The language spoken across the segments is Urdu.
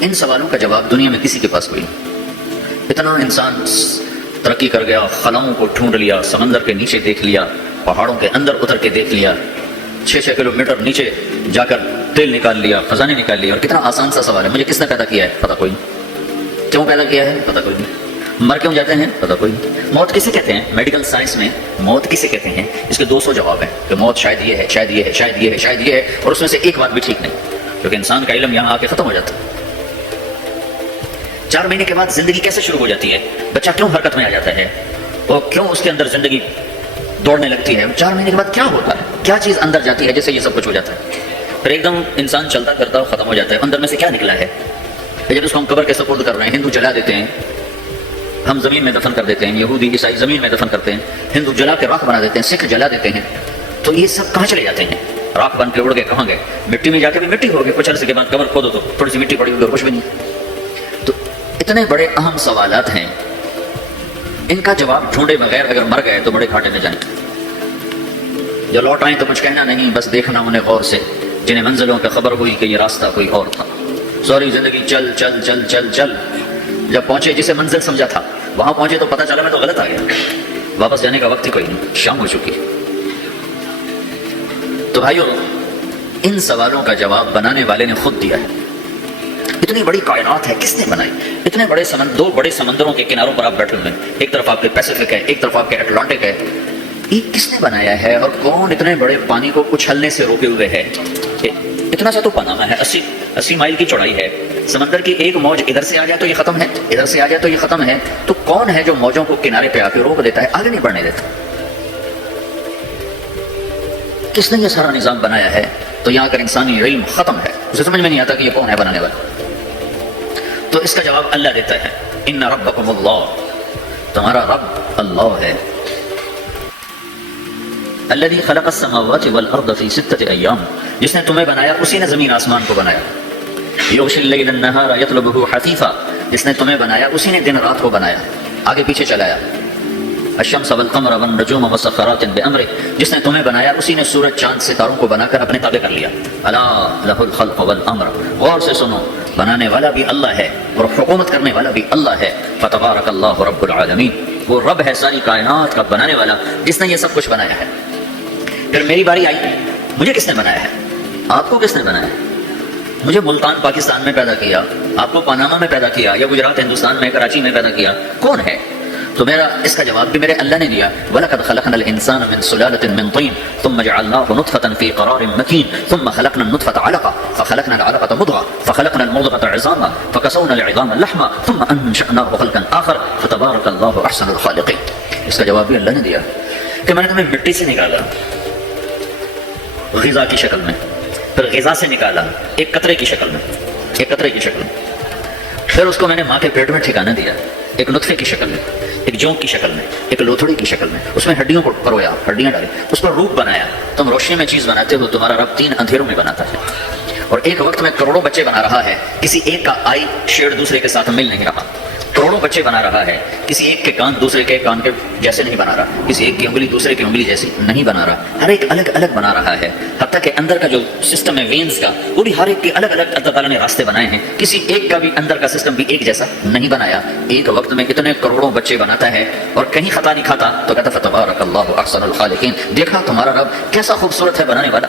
ان سوالوں کا جواب دنیا میں کسی کے پاس کوئی نہیں۔ اتنا انسان ترقی کر گیا، خلاؤں کو ڈھونڈ لیا، سمندر کے نیچے دیکھ لیا، پہاڑوں کے اندر اتر کے دیکھ لیا، 6 کلومیٹر نیچے جا کر تیل نکال لیا، خزانے نکال لیا۔ اور کتنا آسان سا سوال ہے، مجھے کس نے پیدا کیا ہے پتہ کوئی نہیں، کیوں پیدا کیا ہے پتہ کوئی نہیں، مر کیوں جاتے ہیں پتہ کوئی نہیں، موت کسے کہتے ہیں؟ میڈیکل سائنس میں موت کسے کہتے ہیں اس کے 200 جواب ہیں کہ موت شاید یہ ہے، شاید یہ ہے، شاید یہ ہے، شاید یہ ہے، اور اس میں سے ایک بات بھی ٹھیک نہیں، کیونکہ انسان کا علم یہاں آ کے ختم ہو جاتا ہے۔ 4 مہینے کے بعد زندگی کیسے شروع ہو جاتی ہے؟ بچہ کیوں حرکت میں آ جاتا ہے اور کیوں اس کے اندر زندگی دوڑنے لگتی ہے؟ 4 مہینے کے بعد کیا ہوتا ہے؟ کیا چیز اندر جاتی ہے جیسے یہ سب کچھ ہو جاتا ہے؟ پھر ایک دم انسان چلتا کرتا ختم ہو جاتا ہے، اندر میں سے کیا نکلا ہے؟ جب اس کو ہم قبر کے سپرد کر رہے ہیں، ہندو جلا دیتے ہیں، ہم زمین میں دفن کر دیتے ہیں، یہودی عیسائی زمین میں دفن کرتے ہیں، ہندو جلا کے راکھ بنا دیتے ہیں، سکھ جلا دیتے ہیں، تو یہ سب کہاں چلے جاتے ہیں؟ راکھ بن کے اڑ گئے کہاں گئے؟ مٹی میں جا کے بھی مٹی ہو گئے، کچھ عرصے کے بعد قبر کھودو تو تھوڑی سی مٹی پڑی ہوگی اور کچھ بھی نہیں۔ تو اتنے بڑے اہم سوالات ہیں، ان کا جواب ڈھونڈے بغیر اگر مر گئے تو بڑے گھاٹے میں جائیں۔ جو لوٹ آئیں تو کچھ کہنا نہیں، بس دیکھنا انہیں غور سے، جنہیں منزلوں کا خبر ہوئی کہ یہ راستہ کوئی اور تھا۔ سوری زندگی چل چل چل چل چل، جب پہنچے جسے منزل سمجھا تھا وہاں پہنچے تو پتہ چلا میں تو غلط آ گیا، واپس جانے کا وقت ہی کوئی نہیں، شام ہو چکی۔ تو بھائیو، ان سوالوں کا جواب بنانے والے نے خود دیا ہے۔ اتنی بڑی کائنات ہے، کس نے بنائی؟ اتنے بڑے دو بڑے سمندروں کے کناروں پر آپ بیٹھے ہوئے ہیں، ایک طرف آپ کے پیسفک ہے، ایک طرف آپ کے اٹلانٹک ہے، یہ کس نے بنایا ہے؟ اور کون اتنے بڑے پانی کو اچھلنے سے روکے ہوئے ہے؟ اتنا سا تو پاناما ہے، 80 مائل کی چوڑائی ہے، سمندر کی ایک موج ادھر سے آ جائے تو یہ ختم ہے، ادھر سے آ جائے تو یہ ختم ہے، تو کون ہے جو موجوں کو کنارے پہ آ کے روک دیتا ہے، آگے نہیں بڑھنے دیتا؟ کس نے یہ سارا نظام بنایا ہے؟ تو یہاں اگر انسانی علم ختم ہے، اسے سمجھ میں نہیں آتا کہ یہ کون ہے بنانے والا، تو اس کا جواب اللہ دیتا ہے، ان ربکم اللہ، تمہارا رب اللہ ہے، الذی خلق السماوات والارض فی 6 ایام، جس نے تمہیں بنایا اسی نے زمین آسمان کو بنایا، یغشی اللیل النہار یطلبہ حثیثا، جس نے تمہیں بنایا اسی نے دن رات کو بنایا، آگے پیچھے چلایا، الشمس والقمر والنجوم مسخرات بامرہ، جس نے تمہیں بنایا اسی نے سورج چاند ستاروں کو بنا کر اپنے تابع کر لیا، الا لہ الخلق والامر، غور سے سنو، بنانے والا بھی اللہ ہے اور حکومت کرنے والا بھی اللہ ہے، فتبارک اللہ رب العالمین، وہ رب ہے ساری کائنات کا بنانے والا جس نے یہ سب کچھ بنایا ہے۔ پھر میری باری آئی، مجھے کس نے بنایا ہے؟ آپ کو کس نے بنایا ہے؟ مجھے ملتان پاکستان میں پیدا کیا، آپ کو پاناما میں پیدا کیا، یا گجرات ہندوستان میں کراچی میں پیدا کیا، کون ہے؟ تو میرا اس کا جواب بھی میرے اللہ نے دیا، وَلَقَدْ خَلَقْنَا الْإِنسَانَ مِنْ سُلَالَةٍ مِنْ طِينٍ ثُمَّ جَعَلْنَاهُ نُطْفَةً فِي قَرَارٍ مَكِينٍ ثُمَّ خَلَقْنَا النُّطْفَةَ عَلَقَةً فَخَلَقْنَا الْعَلَقَةَ مُضْغَةً فَخَلَقْنَا الْمُضْغَةَ عِظَامًا فَكَسَوْنَا الْعِظَامَ لَحْمًا ثُمَّ أَنشَأْنَاهُ خَلْقًا آخَرَ فَتَبَارَكَ اللَّهُ أَحْسَنُ الْخَالِقِينَ۔ اس کا جواب بھی اللہ نے دیا کہ میں نے تمہیں مٹی سے نکالا غذا کی شکل میں، پھر غذا سے نکالا ایک قطرے کی شکل میں، ایک قطرے کی شکل میں، پھر اس کو میں نے ماں کے پیٹ میں ٹھکانہ دیا ایک نطفے کی شکل میں، ایک جونک کی شکل میں، ایک لوتھڑی کی شکل میں، اس میں ہڈیوں کو پرویا، ہڈیاں ڈالی، اس پر روپ بنایا۔ تم روشنی میں چیز بناتے ہو، تمہارا رب 3 اندھیروں میں بناتا ہے، اور ایک وقت میں کروڑوں بچے بنا رہا ہے، کسی ایک کا آئی شیڈ دوسرے کے ساتھ مل نہیں رہا، کروڑوں بچے بنا رہا ہے، کسی ایک کے کان دوسرے کے کان کے جیسے نہیں بنا رہا، کسی ایک کی انگلی دوسرے کی انگلی جیسی نہیں بنا رہا، ہر ایک الگ الگ بنا رہا ہے، حتیٰ کہ اندر کا جو سسٹم ہے وینز کا، وہ بھی ہر ایک کے الگ الگ اللہ تعالیٰ نے راستے بنائے ہیں، کسی ایک کا بھی اندر کا سسٹم بھی ایک جیسا نہیں بنایا، ایک وقت میں اتنے کروڑوں بچے بناتا ہے اور کہیں خطا نہیں کھاتا، تو کہتا فتبارک اللہ احسن الخالقین، دیکھا تمہارا رب کیسا خوبصورت ہے بنانے والا۔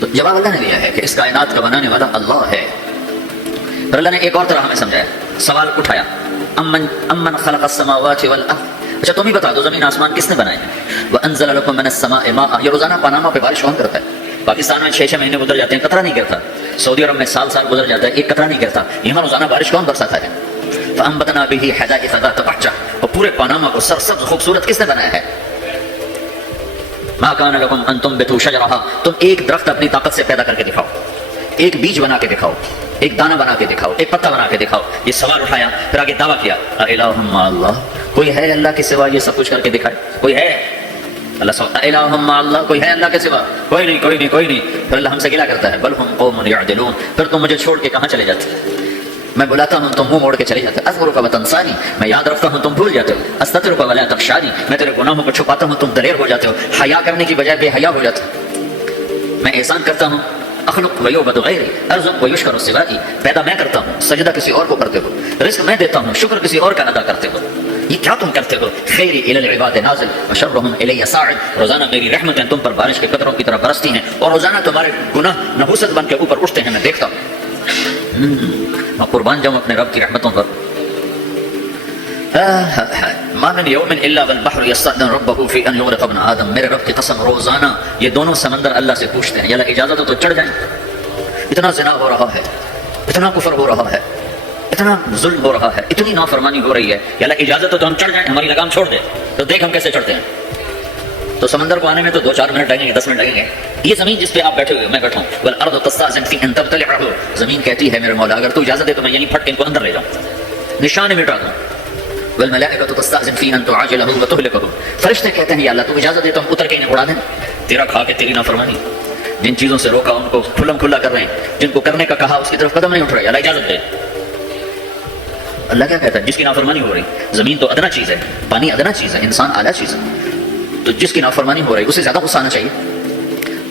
تو جواب اللہ نے دیا ہے کہ اس کائنات کا بنانے والا اللہ ہے۔ پھر اللہ نے ایک اور طرح ہمیں سمجھایا، سوال اٹھایا، امن خلق السماوات والارض، اچھا تم ہی بتا دو زمین آسمان کس نے بنائے ہیں؟ وانزل لكم من السماء ماء، یہ روزانہ پاناما پہ بارش کون کرتا ہے؟ پاکستان میں 6 مہینے گزر جاتے ہیں، قطرہ نہیں گرتا، سعودی عرب میں سال گزر جاتا ہے، ایک قطرہ نہیں گرتا، یہاں روزانہ بارش کون برساتا ہے؟ فانبتنا به حدائق ذات بہجہ، اور پورے پاناما کو سرسبز خوبصورت کس نے بنایا ہے؟ ما كان لكم ان تنبتوا شجرها، تم ایک درخت اپنی طاقت سے پیدا کر کے دکھاؤ، ایک بیج بنا کے دکھاؤ، ایک دانہ بنا کے دکھاؤ، ایک پتا بنا کے دکھاؤ۔ یہ سوال اٹھایا، پھر آگے دعویٰ کیا، الہ مع اللہ، کوئی ہے اللہ کے سوا یہ سب کچھ کر کے دکھائے؟ کوئی ہے؟ اللہ سوال، الہ مع اللہ، کوئی ہے اللہ کے سوا؟ کوئی نہیں، کوئی نہیں، کوئی نہیں۔ پھر اللہ ہم سے گلہ کرتا ہے، بل ہم قوم یعدلون، پھر تم مجھے چھوڑ کے کہاں چلے جاتے؟ میں بلاتا ہوں تم منہ موڑ کے چلے جاتے ہو، اذکرک وتنسانی، میں یاد رکھتا ہوں تم بھول جاتے ہو، استترک ولا تخشانی، میں تیرے گناہوں کو چھپاتا ہوں تم دلیر ہو جاتے ہو، حیا کرنے کی بجائے بے حیا ہو جاتے ہو، میں احسان کرتا ہوں اخلق و یعبد غیری ارزق و یشکر سوائی، پیدا میں کرتا ہوں، سجدہ کسی اور کو کرتے ہو، رزق میں دیتا ہوں، شکر کسی اور کا ادا کرتے ہو، یہ کیا تم کرتے ہو؟ خیری الی العباد نازل وشرہم الی صاعد، روزانہ میری رحمتیں تم پر بارش کے قطروں کی طرح برستی ہیں اور روزانہ تمہارے گناہ نحوست بن کے اوپر اٹھتے ہیں، میں دیکھتا ہوں۔ میں قربان جاؤں اپنے رب کی رحمتوں پر۔ ما من یوم الا والبحر یستأذن ربہ فی ان یغرق ابن آدم، میرے رب کی قسم روزانہ یہ دونوں سمندر اللہ سے پوچھتے ہیں، یا اللہ اجازت ہو تو چڑھ جائیں، اتنا زنا ہو رہا ہے، اتنا کفر ہو رہا ہے، اتنا ظلم ہو رہا ہے، اتنی نافرمانی ہو رہی ہے، یا اللہ اجازت ہو تو ہم چڑھ جائیں، ہماری لگام چھوڑ دے تو دیکھ ہم کیسے چڑھتے ہیں۔ تو سمندر کو آنے میں تو 2-4 منٹ لگیں گے، 10 منٹ لگیں گے۔ یہ زمین جس پہ آپ بیٹھے ہوئے میں بیٹھا ہوں، والارض تستأذن فی ان تبتلعہ، زمین کہتی ہے میرے مولا اگر تو اجازت دے تو میں یعنی پھٹ کے ان کو اندر لے جاؤں، نشان مٹا دوں۔ والملائکۃ تستأذن فی ان تعاجلہ وتہلکہ، فرشتے کہتے ہیں یا اللہ تو اجازت دے تو ہم اتر کے انہیں اڑا دیں، تیرا کھا کے تیری نافرمانی، جن چیزوں سے روکا ان کو کھلم کھلا کر رہے ہیں، جن کو کرنے کا کہا اس کی طرف قدم نہیں اٹھ رہے، اللہ اجازت دے۔ اللہ کیا کہتا ہے؟ جس کی نافرمانی ہو رہی، زمین تو ادنا چیز ہے، پانی ادنا چیز ہے، انسان اعلیٰ چیز ہے، تو جس کی نافرمانی ہو رہی اسے زیادہ غصہ آنا چاہیے۔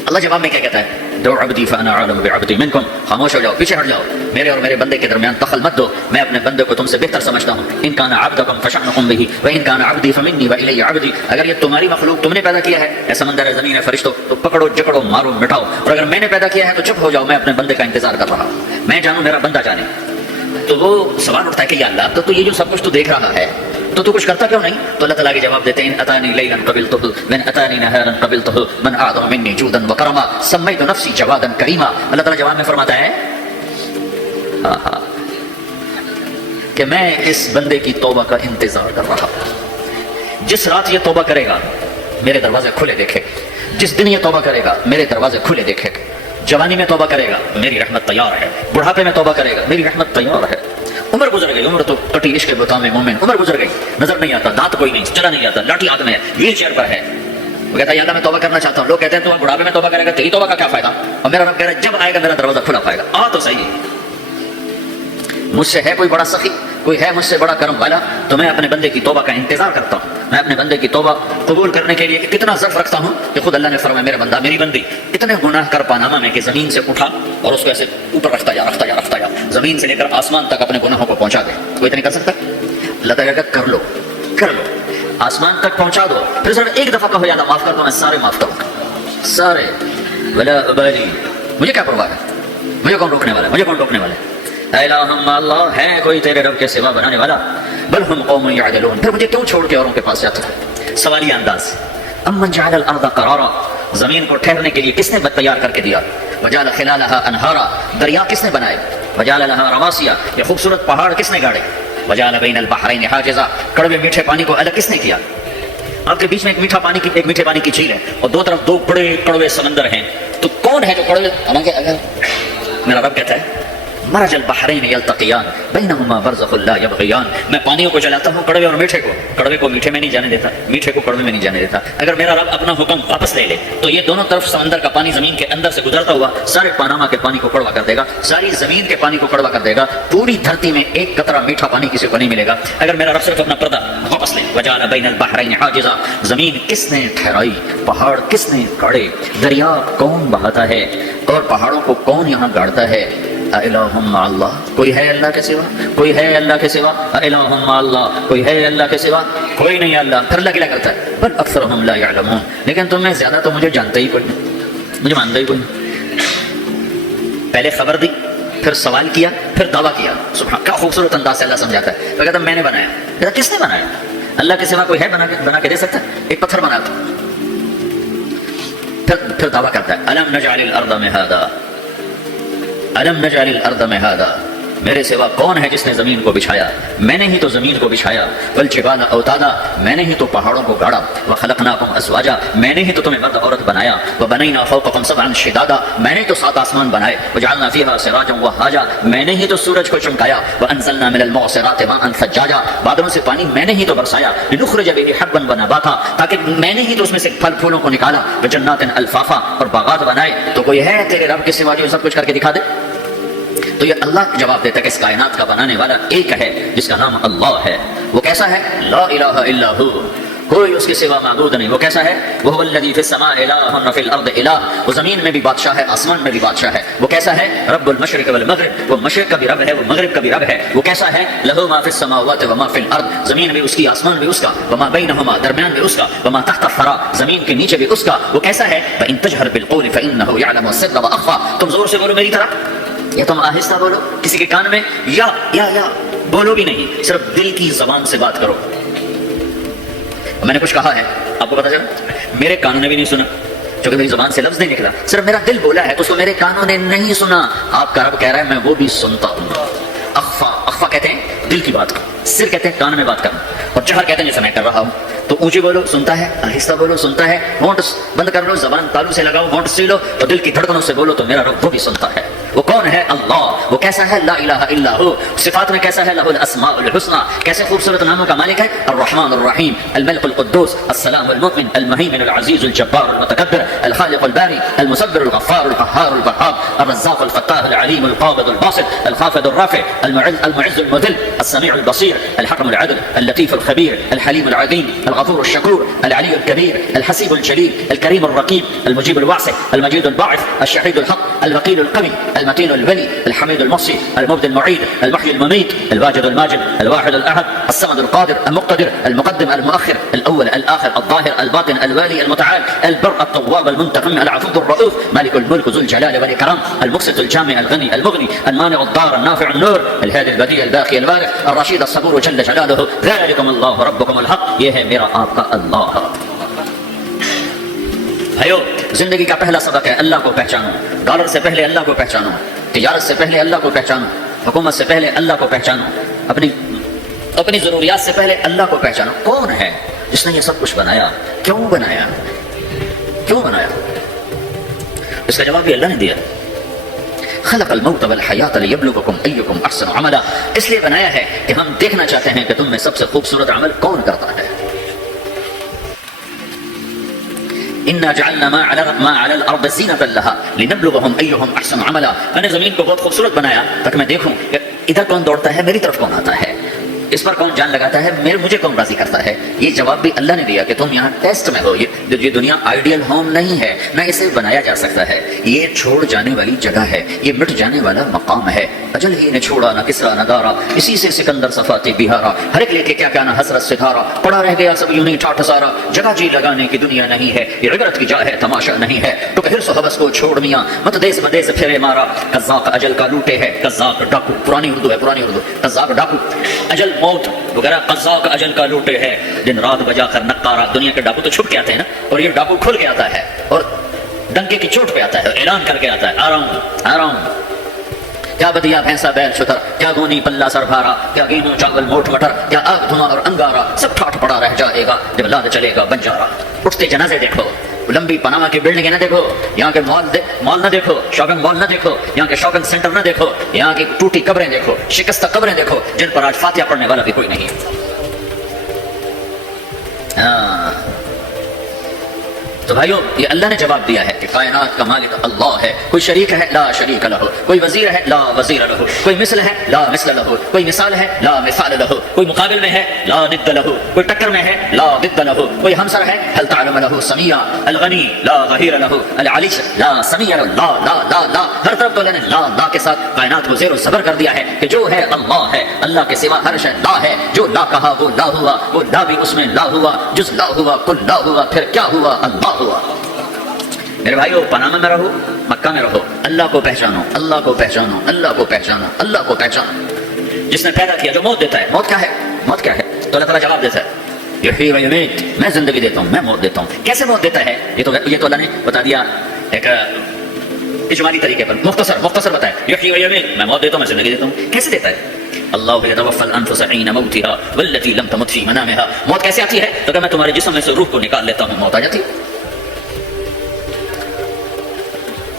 اللہ جواب میں کیا کہتا ہے؟ دعو عبدی فانا اعلم بعبدی منکم، خاموش ہو جاؤ، پیچھے ہٹ جاؤ، میرے اور میرے بندے کے درمیان دخل مت دو، میں اپنے بندے کو تم سے بہتر سمجھتا ہوں۔ ان کان عبدکم فشأنکم بہ وان کان عبدی فمنی والی عبدی، اگر یہ تمہاری مخلوق تم نے پیدا کیا ہے، اے سمندر ہے، زمین ہے، فرشتوں، تو پکڑو جکڑو مارو مٹاؤ، اور اگر میں نے پیدا کیا ہے تو چپ ہو جاؤ، میں اپنے بندے کا انتظار کر رہا ہوں، میں جانوں میرا بندہ جانے۔ تو وہ سوال اٹھتا ہے کہ یا اللہ تو یہ جو سب کچھ تو دیکھ رہا ہے تو کچھ کرتا کیوں نہیں؟ تو اللہ تعالیٰ کے جواب دیتے ہیں ان اتانی لیلا قبلتہ وان اتانی نہارا قبلتہ من اعظم منی جودا وکرما سمیت نفسی جوادا کریما۔ اللہ تعالیٰ جواب میں فرماتا ہے کہ میں اس بندے کی توبہ کا انتظار کر رہا ہوں، جس رات یہ توبہ کرے گا میرے دروازے کھلے دیکھے، جس دن یہ توبہ کرے گا میرے دروازے کھلے دیکھے، جوانی میں توبہ کرے گا میری رحمت تیار ہے، بڑھاپے میں توبہ کرے گا میری رحمت تیار ہے۔ عمر گزر گئی، عمر تو کٹی عشق بتا میں مومن، عمر گزر گئی، نظر نہیں آتا، دانت کوئی نہیں، چلا نہیں جاتا، لاٹھی ہاتھ میں ہے، ویل چیئر پر ہے، وہ کہتا ہے یا اللہ میں توبہ کرنا چاہتا ہوں۔ لوگ کہتے ہیں تو بڑھاپے میں توبہ کرے گا، تیری توبہ کا کیا فائدہ؟ اور میرا رب کہہ رہا ہے جب آئے گا میرا دروازہ کھلا پائے گا، آ تو صحیح، مجھ سے ہے کوئی بڑا سخی، کوئی ہے مجھ سے بڑا کرم والا، تو میں اپنے بندے کی توبہ کا انتظار کرتا ہوں، میں اپنے بندے کی توبہ قبول کرنے کے لیے کتنا ضعف رکھتا ہوں کہ خود اللہ نے فرمایا میرا بندہ میری بندی اتنے گناہ کر پاناما میں کہ زمین سے اٹھا اور اس کو ایسے اوپر رکھتا جا زمین سے لے کر آسمان تک اپنے گناہوں کو پہنچا دے، کوئی اتنے کر سکتا ہے؟ اللہ تعالیٰ کہتا ہے کر لو، آسمان تک پہنچا دو، پھر صرف ایک دفعہ کہو یا اللہ معاف کر دو، میں سارے معاف کروں گا، سارے، ولا ابالی، مجھے کیا پرواہ ہے، مجھے کون روکنے والا ہے، مجھے کون روکنے والا ہے؟ الہم اللہ، ہے کوئی تیرے رب کے سوا بنانے والا؟ بل ہم قوم یعدلون، پھر مجھے کیوں چھوڑ کے اوروں کے پاس جاتا ہے؟ سوالیہ انداز، امن جعل الارض قرارا، زمین کو ٹھہرنے کے لیے کس نے تیار کر کے دیا؟ وجعل خلالها انہارا، دریا کس نے بنائے؟ وجعل لها رواسیا، یہ خوبصورت پہاڑ کس نے گاڑے؟ وجعل بین البحرین حاجزا، کڑوے میٹھے پانی کو الگ کس نے کیا؟ آپ کے بیچ میں ایک میٹھے پانی کی جھیل ہے اور دو طرف دو بڑے کڑوے سمندر ہیں، تو کون ہے جو کڑوے؟ میرا رب کہتا ہے مرج البحرین یلتقیان بینہما برزخ لا یبغیان، میں پانیوں کو جلاتا ہوں کڑوے اور میٹھے کو، کڑوے کو میٹھے میں نہیں جانے دیتا، میٹھے کو کڑوے میں نہیں جانے دیتا۔ اگر میرا رب اپنا حکم واپس لے لے تو یہ دونوں طرف سمندر کا پانی زمین کے اندر سے گزرتا ہوا سارے پاناما کے پانی کو کڑوا کر دے گا، ساری زمین کے پانی کو کڑوا کر دے گا، پوری دھرتی میں ایک قطرہ میٹھا پانی کسی کو نہیں ملے گا اگر میرا رب صرف اپنا پردہ واپس لے۔ وجعل بین البحرین حاجزا، زمین کس نے ٹھہرائی، پہاڑ کس نے گاڑے، دریا کون بہاتا ہے اور پہاڑوں کو کون یہاں گاڑتا ہے؟ الہم اللہ، کوئی ہے اللہ کے سوا؟ کوئی ہے اللہ کے سوا؟ الہم اللہ، کوئی ہے اللہ کے سوا؟ کوئی نہیں اللہ۔ پھر اللہ کیا کرتا ہے؟ بل اکثرہم لا یعلمون، لیکن تم میں زیادہ تو مجھے جانتے ہی کوئی نہیں، مجھے مانتا ہی کوئی نہیں۔ پہلے خبر دی، پھر سوال کیا، پھر دعویٰ کیا، سبحان، کیا خوبصورت انداز سے اللہ سمجھاتا ہے۔ وہ کہتا ہے میں نے بنایا، کہتا کس نے بنایا؟ اللہ کے سوا کوئی ہے بنا کے دے سکتا ہے؟ ایک پتھر بنا دو۔ پھر دعویٰ کرتا ہے الم نجعل الارض مہادا، الم نجعل الارض مہادا، میرے سوا کون ہے جس نے زمین کو بچھایا؟ میں نے ہی تو زمین کو بچھایا، والجبال اوتادا، میں نے ہی تو پہاڑوں کو گاڑا، وخلقناکم ازواجا، میں نے ہی تو تمہیں مرد عورت بنایا، وبنینا فوقکم سبعا شدادا، میں نے تو 7 آسمان بنائے، وجعلنا فیہا سراجا وہاجا، میں نے ہی تو سورج کو چمکایا، وانزلنا من المعصرات ماء ثجاجا، بادلوں سے پانی میں نے ہی تو برسایا، لنخرج به حبا ونباتا، تاکہ میں نے ہی تو اس میں سے پھل پھولوں کو نکالا، وجنات الفافا، اور باغات بنائے۔ تو کوئی ہے تیرے رب کے سوا جو سب کچھ کر کے دکھا دے؟ تو یہ اللہ جواب دیتا ہے کہ اس کائنات کا بنانے والا ایک ہے جس کا نام اللہ ہے۔ وہ کیسا ہے؟ لا الہ الا ہو، کوئی اس کے سوا معبود نہیں. وہ کیسا ہے؟ وَهُوَ الَّذِي فِي السَّمَاءِ إِلَٰهٌ وَفِي الْأَرْضِ إِلَٰهٌ. وہ زمین میں بھی بادشاہ ہے، آسمان میں بھی بادشاہ ہے. وہ کیسا ہے؟ رب المشرق والمغرب. وہ مشرق کا بھی رب ہے، وہ مغرب کا بھی رب ہے. وہ کیسا ہے؟ لَهُ مَا فِي السَّمَاوَاتِ وَمَا فِي الْأَرْضِ. زمین بھی اس کی، آسمان بھی اس کا. وَمَا بَيْنَهُمَا، درمیان میں اس کا. وَمَا تَحْتَ الثَّرَىٰ، زمین کے نیچے بھی اس کا. وہ کیسا ہے؟ وَإِن تَجْهَرْ بِالْقَوْلِ فَإِنَّهُ يَعْلَمُ السِّرَّ وَأَخْفَىٰ. تم زور سے بولو میری طرح یا تم آہستہ بولو کسی کے کان میں، یا بولو بھی نہیں، صرف دل کی زبان سے بات کرو. میں نے کچھ کہا ہے، آپ کو پتا چلا میرے کانوں نے بھی نہیں سنا کیونکہ میری زبان سے لفظ نہیں نکلا، صرف میرا دل بولا ہے تو اس کو میرے کانوں نے نہیں سنا. آپ کا رب کہہ رہا ہے میں وہ بھی سنتا ہوں. اخفا کہتے ہیں دل کی بات کرنا، سر کہتے ہیں کان میں بات کرنا، اور جہر کہتے ہیں جیسے میں کر رہا ہوں. تو اونچی بولو سنتا ہے، آہستہ بولو سنتا ہے، ہونٹ بند کر لو، زبان تالو سے لگاؤ، ہونٹ سی لو اور دل کی دھڑکنوں سے بولو تو میرا رب وہ بھی سنتا ہے. وہ کون ہے؟ اللہ. وہ کیسا ہے؟ لا الہ الا ہو. صفات میں کیسا ہے؟ لہ الاسماء الحسنى. کیسے خوبصورت ناموں کا مالک ہے؟ الرحمن الرحیم، الملك القدوس، السلام المؤمن، المهيمن العزيز الجبار المتكبر، الخالق الباري، المصبر الغفار القهار الوهاب، الرزاق الفتاح العليم القابض الباسط، الخافض الرافع، المعز المذل، السميع البصير، الحكم العدل، اللطيف الخبير، الحليم العظيم، الغفور الشكور، العلي الكبير، الحسيب الجليل، الكريم الرقيب، المجيب الواسع، المجيد الباعث، الشهيد الحق، الوكيل القوي، المتين الولي، الحميد المحصي، المبدي المعيد، المحيي المميت، الواجد الماجد، الواحد الأحد، الصمد القادر، المقتدر، المقدم المؤخر، الأول الآخر، الظاهر الباطن، الوالي المتعال، البر التواب المنتقم، العفو الرؤوف، مالك الملك ذو الجلال والإكرام، المقسط الجامع الغني المغني، المانع الضار النافع النور، الهادي البديع الباقي الوارث، الرشيد الصبور جل جلاله. ذلكم الله ربكم الحق. یہ ہے میرا آپ کا اللہ. بھائیو، زندگی کا پہلا سبق ہے اللہ کو پہچانو. ڈالر سے پہلے اللہ کو پہچانو، تجارت سے پہلے اللہ کو پہچانو، حکومت سے پہلے اللہ کو پہچانو، اپنی ضروریات سے پہلے اللہ کو پہچانو. کون ہے جس نے یہ سب کچھ بنایا؟ کیوں بنایا؟ اس کا جواب بھی اللہ نے دیا. خلق الموت والحیات لیبلوکم ایکم احسن عملا. اس لیے بنایا ہے کہ ہم دیکھنا چاہتے ہیں کہ تم میں سب سے خوبصورت عمل کون کرتا ہے. انا جعلنا ما على الارض زینۃ لها لنبلوهم ایہم احسن عملا. میں نے زمین کو بہت خوبصورت بنایا تاکہ میں دیکھوں کہ ادھر کون دوڑتا ہے، میری طرف کون آتا ہے، اس پر کون جان لگاتا ہے، مجھے کون راضی کرتا ہے. یہ جواب بھی اللہ نے دیا کہ تم یہاں ٹیسٹ میں ہو. یہ دنیا آئیڈیل ہوم نہیں ہے، نہ اسے بنایا جا سکتا ہے. یہ چھوڑ جانے والی جگہ ہے، یہ مٹ جانے والا مقام ہے. اجل ہی نے چھوڑا نہ کسرا نہ دارا، اسی سے سکندر صفاتی بہارا. ہر ایک لے کے کیا نہ حسرت ستارہ، پڑا رہ گیا سب یوں ہی ٹھاٹھ سارا. جگہ جی لگانے کی دنیا نہیں ہے، یہ عبرت کی جا ہے تماشا نہیں ہے. تو کہ حرص و حوث کو چھوڑ میاں، مت دیس بدیس پھرے مارا. قذاق اجل کا لوٹے ہے، قذاق ڈاکو. پرانی اردو ہے، پرانی اردو. قذاق ڈاکو، اجل موت وغیرہ. قذاق اجل کا لوٹے ہے، دن رات بجا کر نقارا. دنیا کے ڈاکو تو چھپ کے آتے ہیں نا، اور یہ ڈاکو کھل کے آتا ہے اور ڈنکے کی چوٹ پہ آتا ہے، اعلان کر کے آتا ہے آرام. کیا بدیا بھینسا بیل شتر، کیا گونی پلہ سر بھارا، کیا گیہوں چاول موٹ مٹر، کیا آگ دھواں اور انگارا. سب ٹھاٹ پڑا رہ جائے گا جب لاد چلے گا بنجارا. اٹھتے جنازے دیکھو، لمبی پناما کی بلڈنگیں نہ دیکھو، یہاں کے مال نہ دیکھو، شاپنگ مال نہ دیکھو، یہاں کے شاپنگ سینٹر نہ دیکھو، یہاں کی ٹوٹی قبریں دیکھو، شکستہ قبریں دیکھو جن پر آج فاتحہ پڑھنے والا بھی کوئی نہیں. تو بھائیو، یہ اللہ نے جواب دیا ہے کہ کائنات کا مالک اللہ ہے. کوئی شریک ہے لا شریک لہ، کوئی وزیر ہے لا وزیر لہ، کوئی مثل ہے لا مثل لہ، کوئی مثال ہے لا مثال لہ، کوئی مقابل میں ہے لا ضد لہ، کوئی ٹکر میں ہے لا ضد لہ، کوئی ہمسر ہے هل تعلم له سميا. الغنی لا ظہیر لہ، العلی لا سمیع لا لا لا لا. ہر طرف تو اللہ نے لا کے ساتھ کائنات کو زیر و زبر کر دیا ہے کہ جو ہے اللہ ہے، اللہ کے سوا ہر شے لا ہے. جو لا کہا وہ لا ہوا، وہ لا بھی اس میں لا ہوا، جز لا ہوا کل لا ہوا. پھر کیا ہوا؟ اللہ ہوا. میرے بھائیو، پناما میں رہو، مکہ میں رہو، اللہ کو پہچانو، اللہ کو پہچانو، اللہ کو پہچانو، اللہ کو پہچانو. جس نے پیدا کیا، جو موت دیتا ہے. موت کیا ہے؟ موت کیا ہے؟ تو اللہ تعالیٰ جواب دیتا ہے یحیی و یمیت. میں زندگی دیتا ہوں، میں موت دیتا ہوں. کیسے موت دیتا ہے؟ یہ تو اللہ نے بتا دیا ایک اجمالی طریقے پر. مختصر بتایا یحیی و یمیت، میں موت دیتا ہوں، میں زندگی دیتا ہوں. کیسے دیتا ہے؟ اللہ یتوفی الانفس حین موتها والتی لم تمت فی منامها. موت کیسے آتی ہے؟ تو کہ میں تمہارے جسم میں سے روح کو نکال لیتا ہوں، موت آ جاتی ہے.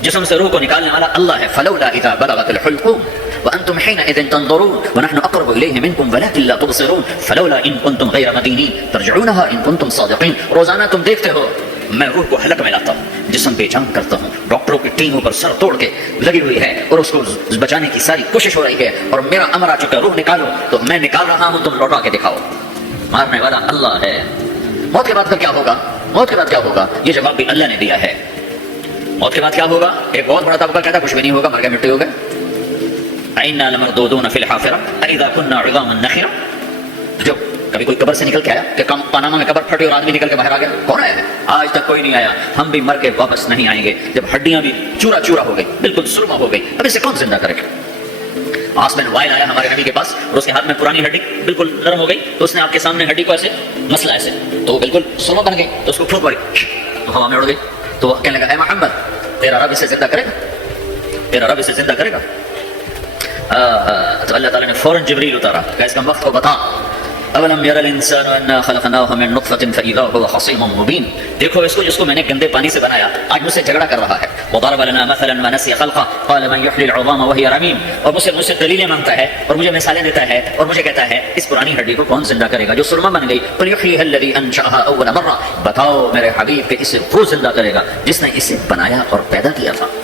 جسم سے روح کو نکالنے والا اللہ ہے. فلولا اذا بلغت الحلقوم وانتم حينئذ تنظرون ونحن اقرب اليه منكم ولكن لا تبصرون فلولا ان كنتم غير مدينين ترجعونها ان كنتم صادقين. روزانہ تم دیکھتے ہو میں روح کو حلق میں لاتا ہوں، جسم بے جان کرتا ہوں، ڈاکٹروں کی ٹیموں پر سر توڑ کے لگی ہوئی ہے اور اس کو بچانے کی ساری کوشش ہو رہی ہے، اور میرا امر آ چکا روح نکالو، تو میں نکال رہا ہوں، تم لوٹا کے دکھاؤ. مارنے والا اللہ ہے، موت کے بعد پھر کیا ہوگا؟ موت کے بعد کیا ہوگا؟ یہ جواب بھی اللہ نے دیا ہے. موت کے بعد کیا ہوگا؟ ایک بہت بڑا طبقہ کہتا ہے کچھ بھی نہیں ہوگا, مر گئے مٹی ہو گئے. اِنَّا لَمَرْدُودُونَ فِي الْحَافِرَةِ أَإِذَا كُنَّا عِظَامًا نَخِرَةً. جو کبھی کوئی قبر سے نکل کے آیا کہ کم پاناما میں قبر پھٹی اور آدمی نکل کے باہر آ گیا؟ کون آیا ہے؟ آج تک کوئی نہیں آیا. ہم بھی مر کے واپس نہیں آئیں گے. جب ہڈیاں بھی چورا چورا ہو گئی, بالکل سرما ہو گئی, اب اسے کون زندہ کرے گا؟ آسمان وائل آیا ہمارے نبی کے پاس اور اس کے ہاتھ میں پرانی ہڈی بالکل نرم ہو گئی, تو اس نے آپ کے سامنے ہڈی کو ایسے مسلا ایسے, تو وہ بالکل سرما بن گئی, تو اس کو پھونک ماری تو ہوا میں اڑ گئی. تو وہ کہنے لگا اے محمد, تیرا رب اسے زندہ کرے گا, تیرا رب اسے زندہ کرے گا. تو اللہ تعالیٰ نے فوراً جبریل اتارا کہ اس کا وقت کو بتا. اولم ير الانسان انا خلقناه من نطفه فاذا هو خصيم مبين. دیکھو اس کو جس کو میں نے گندے پانی سے بنایا آج مجھ سے جھگڑا کر رہا ہے. وضرب لنا مثلا ما نسي خلقه قال من يحيي العظام وهي رميم. اور مجھ سے دلیلیں مانگتا ہے اور مجھے مثالیں دیتا ہے اور مجھے کہتا ہے اس پرانی ہڈی کو کون زندہ کرے گا جو سرما بن گئی. قل يحييها الذي انشاها اول مره. بتاؤ میرے حبیب کہ اسے وہ زندہ کرے گا جس نے اسے بنایا اور پیدا کیا تھا.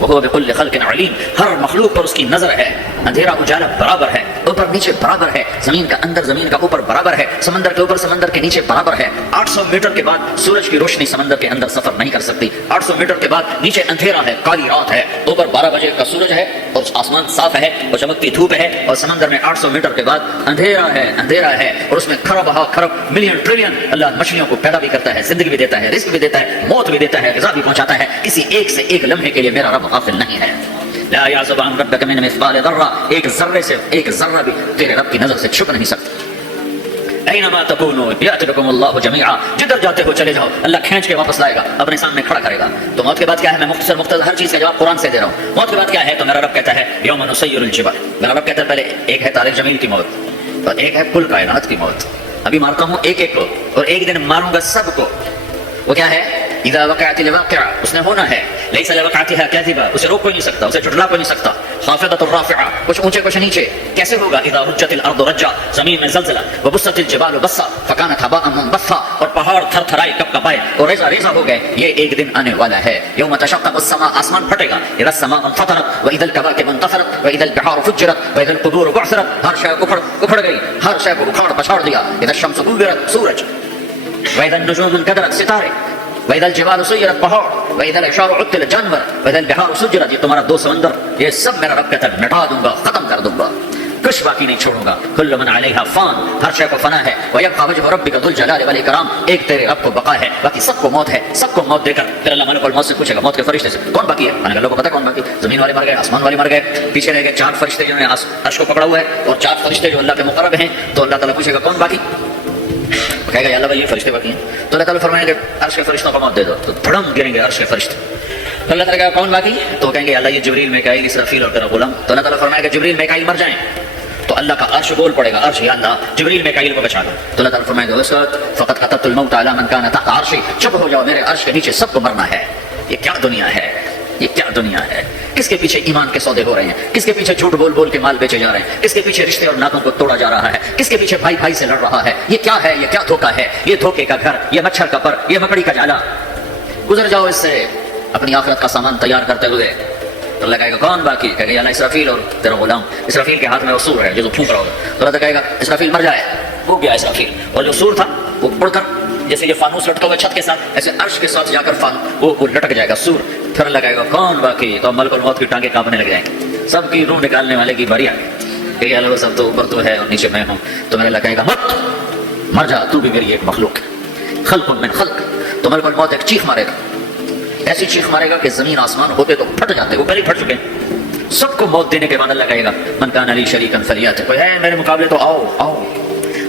وہ بكل خلق علیم. ہر مخلوق پر اس کی نظر ہے. اندھیرا اجالا برابر ہے, اوپر نیچے برابر ہے, زمین کا اندر زمین کا اوپر برابر ہے, سمندر کے اوپر سمندر کے نیچے برابر ہے. 800 میٹر کے بعد سورج کی روشنی سمندر کے اندر سفر نہیں کر سکتی. 800 میٹر کے بعد نیچے اندھیرا ہے, کالی رات ہے, اوپر 12 بجے کا سورج ہے اور آسمان صاف ہے اور چمکتی دھوپ ہے, اور سمندر میں 800 میٹر کے بعد اندھیرا ہے اور اس میں کھرب ملین ٹریلین. اللہ مچھلیوں کو پیدا بھی کرتا ہے, زندگی بھی دیتا ہے, رزق بھی دیتا ہے, موت بھی دیتا ہے, غذا بھی پہنچاتا ہے. کسی ایک سے ایک لمحے کے لیے میرا رب غافل نہیں ہے. لا يعزب عن ربك من مثقال ذرة. ایک ذرے سے ایک ذرہ بھی تیرے رب کی نظر سے چھپ نہیں سکتا. اینما تکونوا یأتی بکم اللہ جمیعا. جدھر جاتے ہو چلے جاؤ, اللہ کھینچ کے واپس لائے گا, اپنے سامنے کھڑا کرے گا. تو موت کے بعد کیا ہے؟ میں مختصر ہر چیز کا جواب قرآن سے دے رہا ہوں. موت کے بعد کیا ہے؟ تو میرا رب کہتا ہے یوم نسیر الجبال. میرا رب کہتا ہے پہلے ایک ہے طارق جمیل کی موت اور ایک ہے کل کائنات کی موت. ابھی مارتا ہوں ایک ایک کو اور ایک دن ماروں گا سب کو. وہ کیا ہے؟ اذا وقعت الواقعہ, اس نے ہونا ہے. لیس لوقعتها کاذبہ, اسے روک کوئی نہیں سکتا, اسے جھٹلا کوئی نہیں سکتا. خافضۃ الرافعہ, کچھ اونچے کچھ نیچے. کیسے ہوگا؟ اذا رجت الارض رجا, زمین میں زلزلہ. وبست الجبال بسا فكانت هباء منبثا, اور پہاڑ تھر تھرائے کپ کپائے اور ریزہ ریزہ ہو گئے. یہ ایک دن آنے والا ہے. یوم تشقق السماء, آسمان پھٹے گا. اذا السماء انفطرت واذا الكواكب انتثرت واذا البحار فجرت واذا القبور بعثرت. ہر شے اکھڑ گئی, ہر شے کو اکھاڑ پچھاڑ دیا. اذا الشمس كورت, سورج. واذا النجوم انكدرت, ستارے. وَإِذَا الْجِبَالُ سُيِّرَتْ, پہاڑ. وَإِذَا الْعِشَارُ عُطِّلَتْ, جانور. وَإِذَا الْبِحَارُ سُجِّرَتْ, یہ تمہارا 2 سمندر, یہ سب میرا رب کہتا ہے مٹا دوں گا, ختم کر دوں گا, کچھ باقی نہیں چھوڑوں گا. كُلُّ مَنْ عَلَيْهَا فَانٍ, ہر شے کو فنا ہے. وَيَبْقَى وَجْهُ رَبِّكَ ذُو الْجَلَالِ وَالْإِكْرَامِ, ایک تیرے رب کو بقا ہے, باقی سب کو موت ہے. سب کو موت دے کر پھر اللہ ملک الموت سے پوچھے گا, موت کے فرشتے سے کون باقی ہے؟ اللہ کو پتا کون باقی. زمین والے مر گئے, آسمان والے مر گئے, پیچھے رہ گئے 4 فرشتے جنہوں نے عرش کو پکڑا ہوا ہے, اور 4 فرشتے جو اللہ کے مقرب ہیں. تو اللہ تعالیٰ پوچھے گا کون باقی؟ کہے گا یا اللہ بھائی یہ فرشتے باقی ہیں. تو اللہ تعالیٰ فرمائیں گے عرش کے فرشتوں کو موت دے دو, تو دھڑم گریں گے عرش کے فرشتے. تو اللہ تعالیٰ کہا کون باقی؟ تو کہیں گے اللہ یہ جبریل میکائیل اسرافیل اور تیرا غلام. تو اللہ تعالیٰ فرمائے گا جبریل میکائیل مر جائیں. تو اللہ کا عرش بول پڑے گا, عرش یا اللہ جبریل میکائیل کو بچا لو. تو اللہ تعالیٰ فرمائے گا وسعت فقط قتلت الموت علی من کان تحت عرشی, چپ ہو جاؤ, میرے عرش کے نیچے سب کو مرنا ہے. یہ کیا دنیا ہے, یہ کیا دنیا ہے؟ کس کے پیچھے ایمان کے سودے ہو رہے ہیں, کس کے پیچھے جھوٹ بول بول کے مال بیچے جا رہے ہیں, کس کے پیچھے رشتے اور ناتوں کو توڑا جا رہا ہے, کس کے پیچھے بھائی بھائی سے لڑ رہا ہے. یہ کیا ہے, یہ کیا دھوکہ ہے, یہ دھوکے کا گھر, یہ مچھر کا پر, یہ مکڑی کا جالا. گزر جاؤ اس سے اپنی آخرت کا سامان تیار کرتے ہوئے. تو اللہ کہے گا کون باقی؟ کہے گا اللہ اسرافیل اور تیرا غلام. اسرافیل کے ہاتھ میں وہ سور ہے جو پھونک رہا ہوگا. تو اللہ کہے گا اسرافیل مر جائے, وہ گیا اسرافیل, اور جو سور تھا وہ اڑ کر جیسے یہ فانوس لٹکا ہوا چھت کے ساتھ, ایسے عرش کے ساتھ جا کر وہ لٹک جائے گا سور. پھر اللہ کہے گا کون باقی؟ تو ملک الموت کی ٹانگیں کانپنے لگ جائیں گے, سب کی روح نکالنے والے کی باری آئے. کہ اللہ سب تو اوپر تو ہے اور نیچے میں ہوں. تو میرا اللہ کہے گا مت, مر جا, تو بھی میری ایک مخلوق ہے, خلق من خلق. تو ملک الموت ایک چیخ مارے گا, ایسی چیخ مارے گا کہ زمین آسمان ہوتے تو پھٹ جاتے, وہ پہلے پھٹ چکے ہیں. سب کو موت دینے کے بعد اللہ کہے گا من کان لی شریکا فلیأت, کوئی ہے میرے مقابلے تو آؤ آؤ.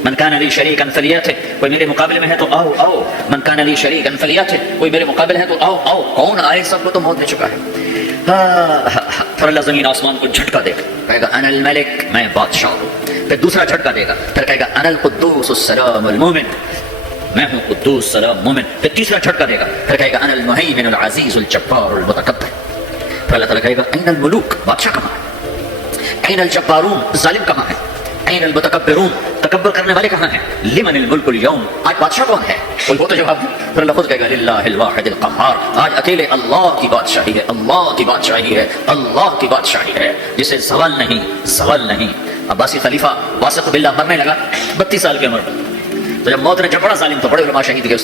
من کان لی شریکا فلیأت, کوئی میرے مقابلے میں ہے تو آؤ آؤ. من کان لی شریکا فلیأت, کوئی میرے مقابلے ہے تو آؤ آؤ. کون آئے؟ سب کو تو موت دے چکا ہے. پھر اللہ زمین آسمان کو جھٹکا دے گا, کہے گا انا الملک, میں بادشاہ ہوں. پھر دوسرا جھٹکا دے گا, پھر کہے گا انا القدوس السلام المومن, میں ہوں قدوس سلام مومن. پھر تیسرا جھٹکا دے گا, پھر کہے گا انا المہیمن العزیز الجبار المتکبر. پھر اللہ تعالیٰ کہے گا این الملوک, بادشاہ کہاں ہے؟ این الجبارون, ظالم کہاں ہے؟ این المتکبرون, تکبر کرنے والے کہاں ہیں؟ لمن الملک اليوم, آج بادشاہ کون ہے؟ کوئی ہو تو جواب. پھر اللہ خود کہے گا للہ الواحد القہار, آج اکیلے اللہ کی بادشاہی ہے, اللہ کی بادشاہی ہے, اللہ کی بادشاہی ہے, جسے زوال نہیں, زوال نہیں. عباسی خلیفہ واسق باللہ مرنے لگا 32 سال کی عمر. تو جب موت نے جب بڑا ظالم تو بڑے علماء شہید کے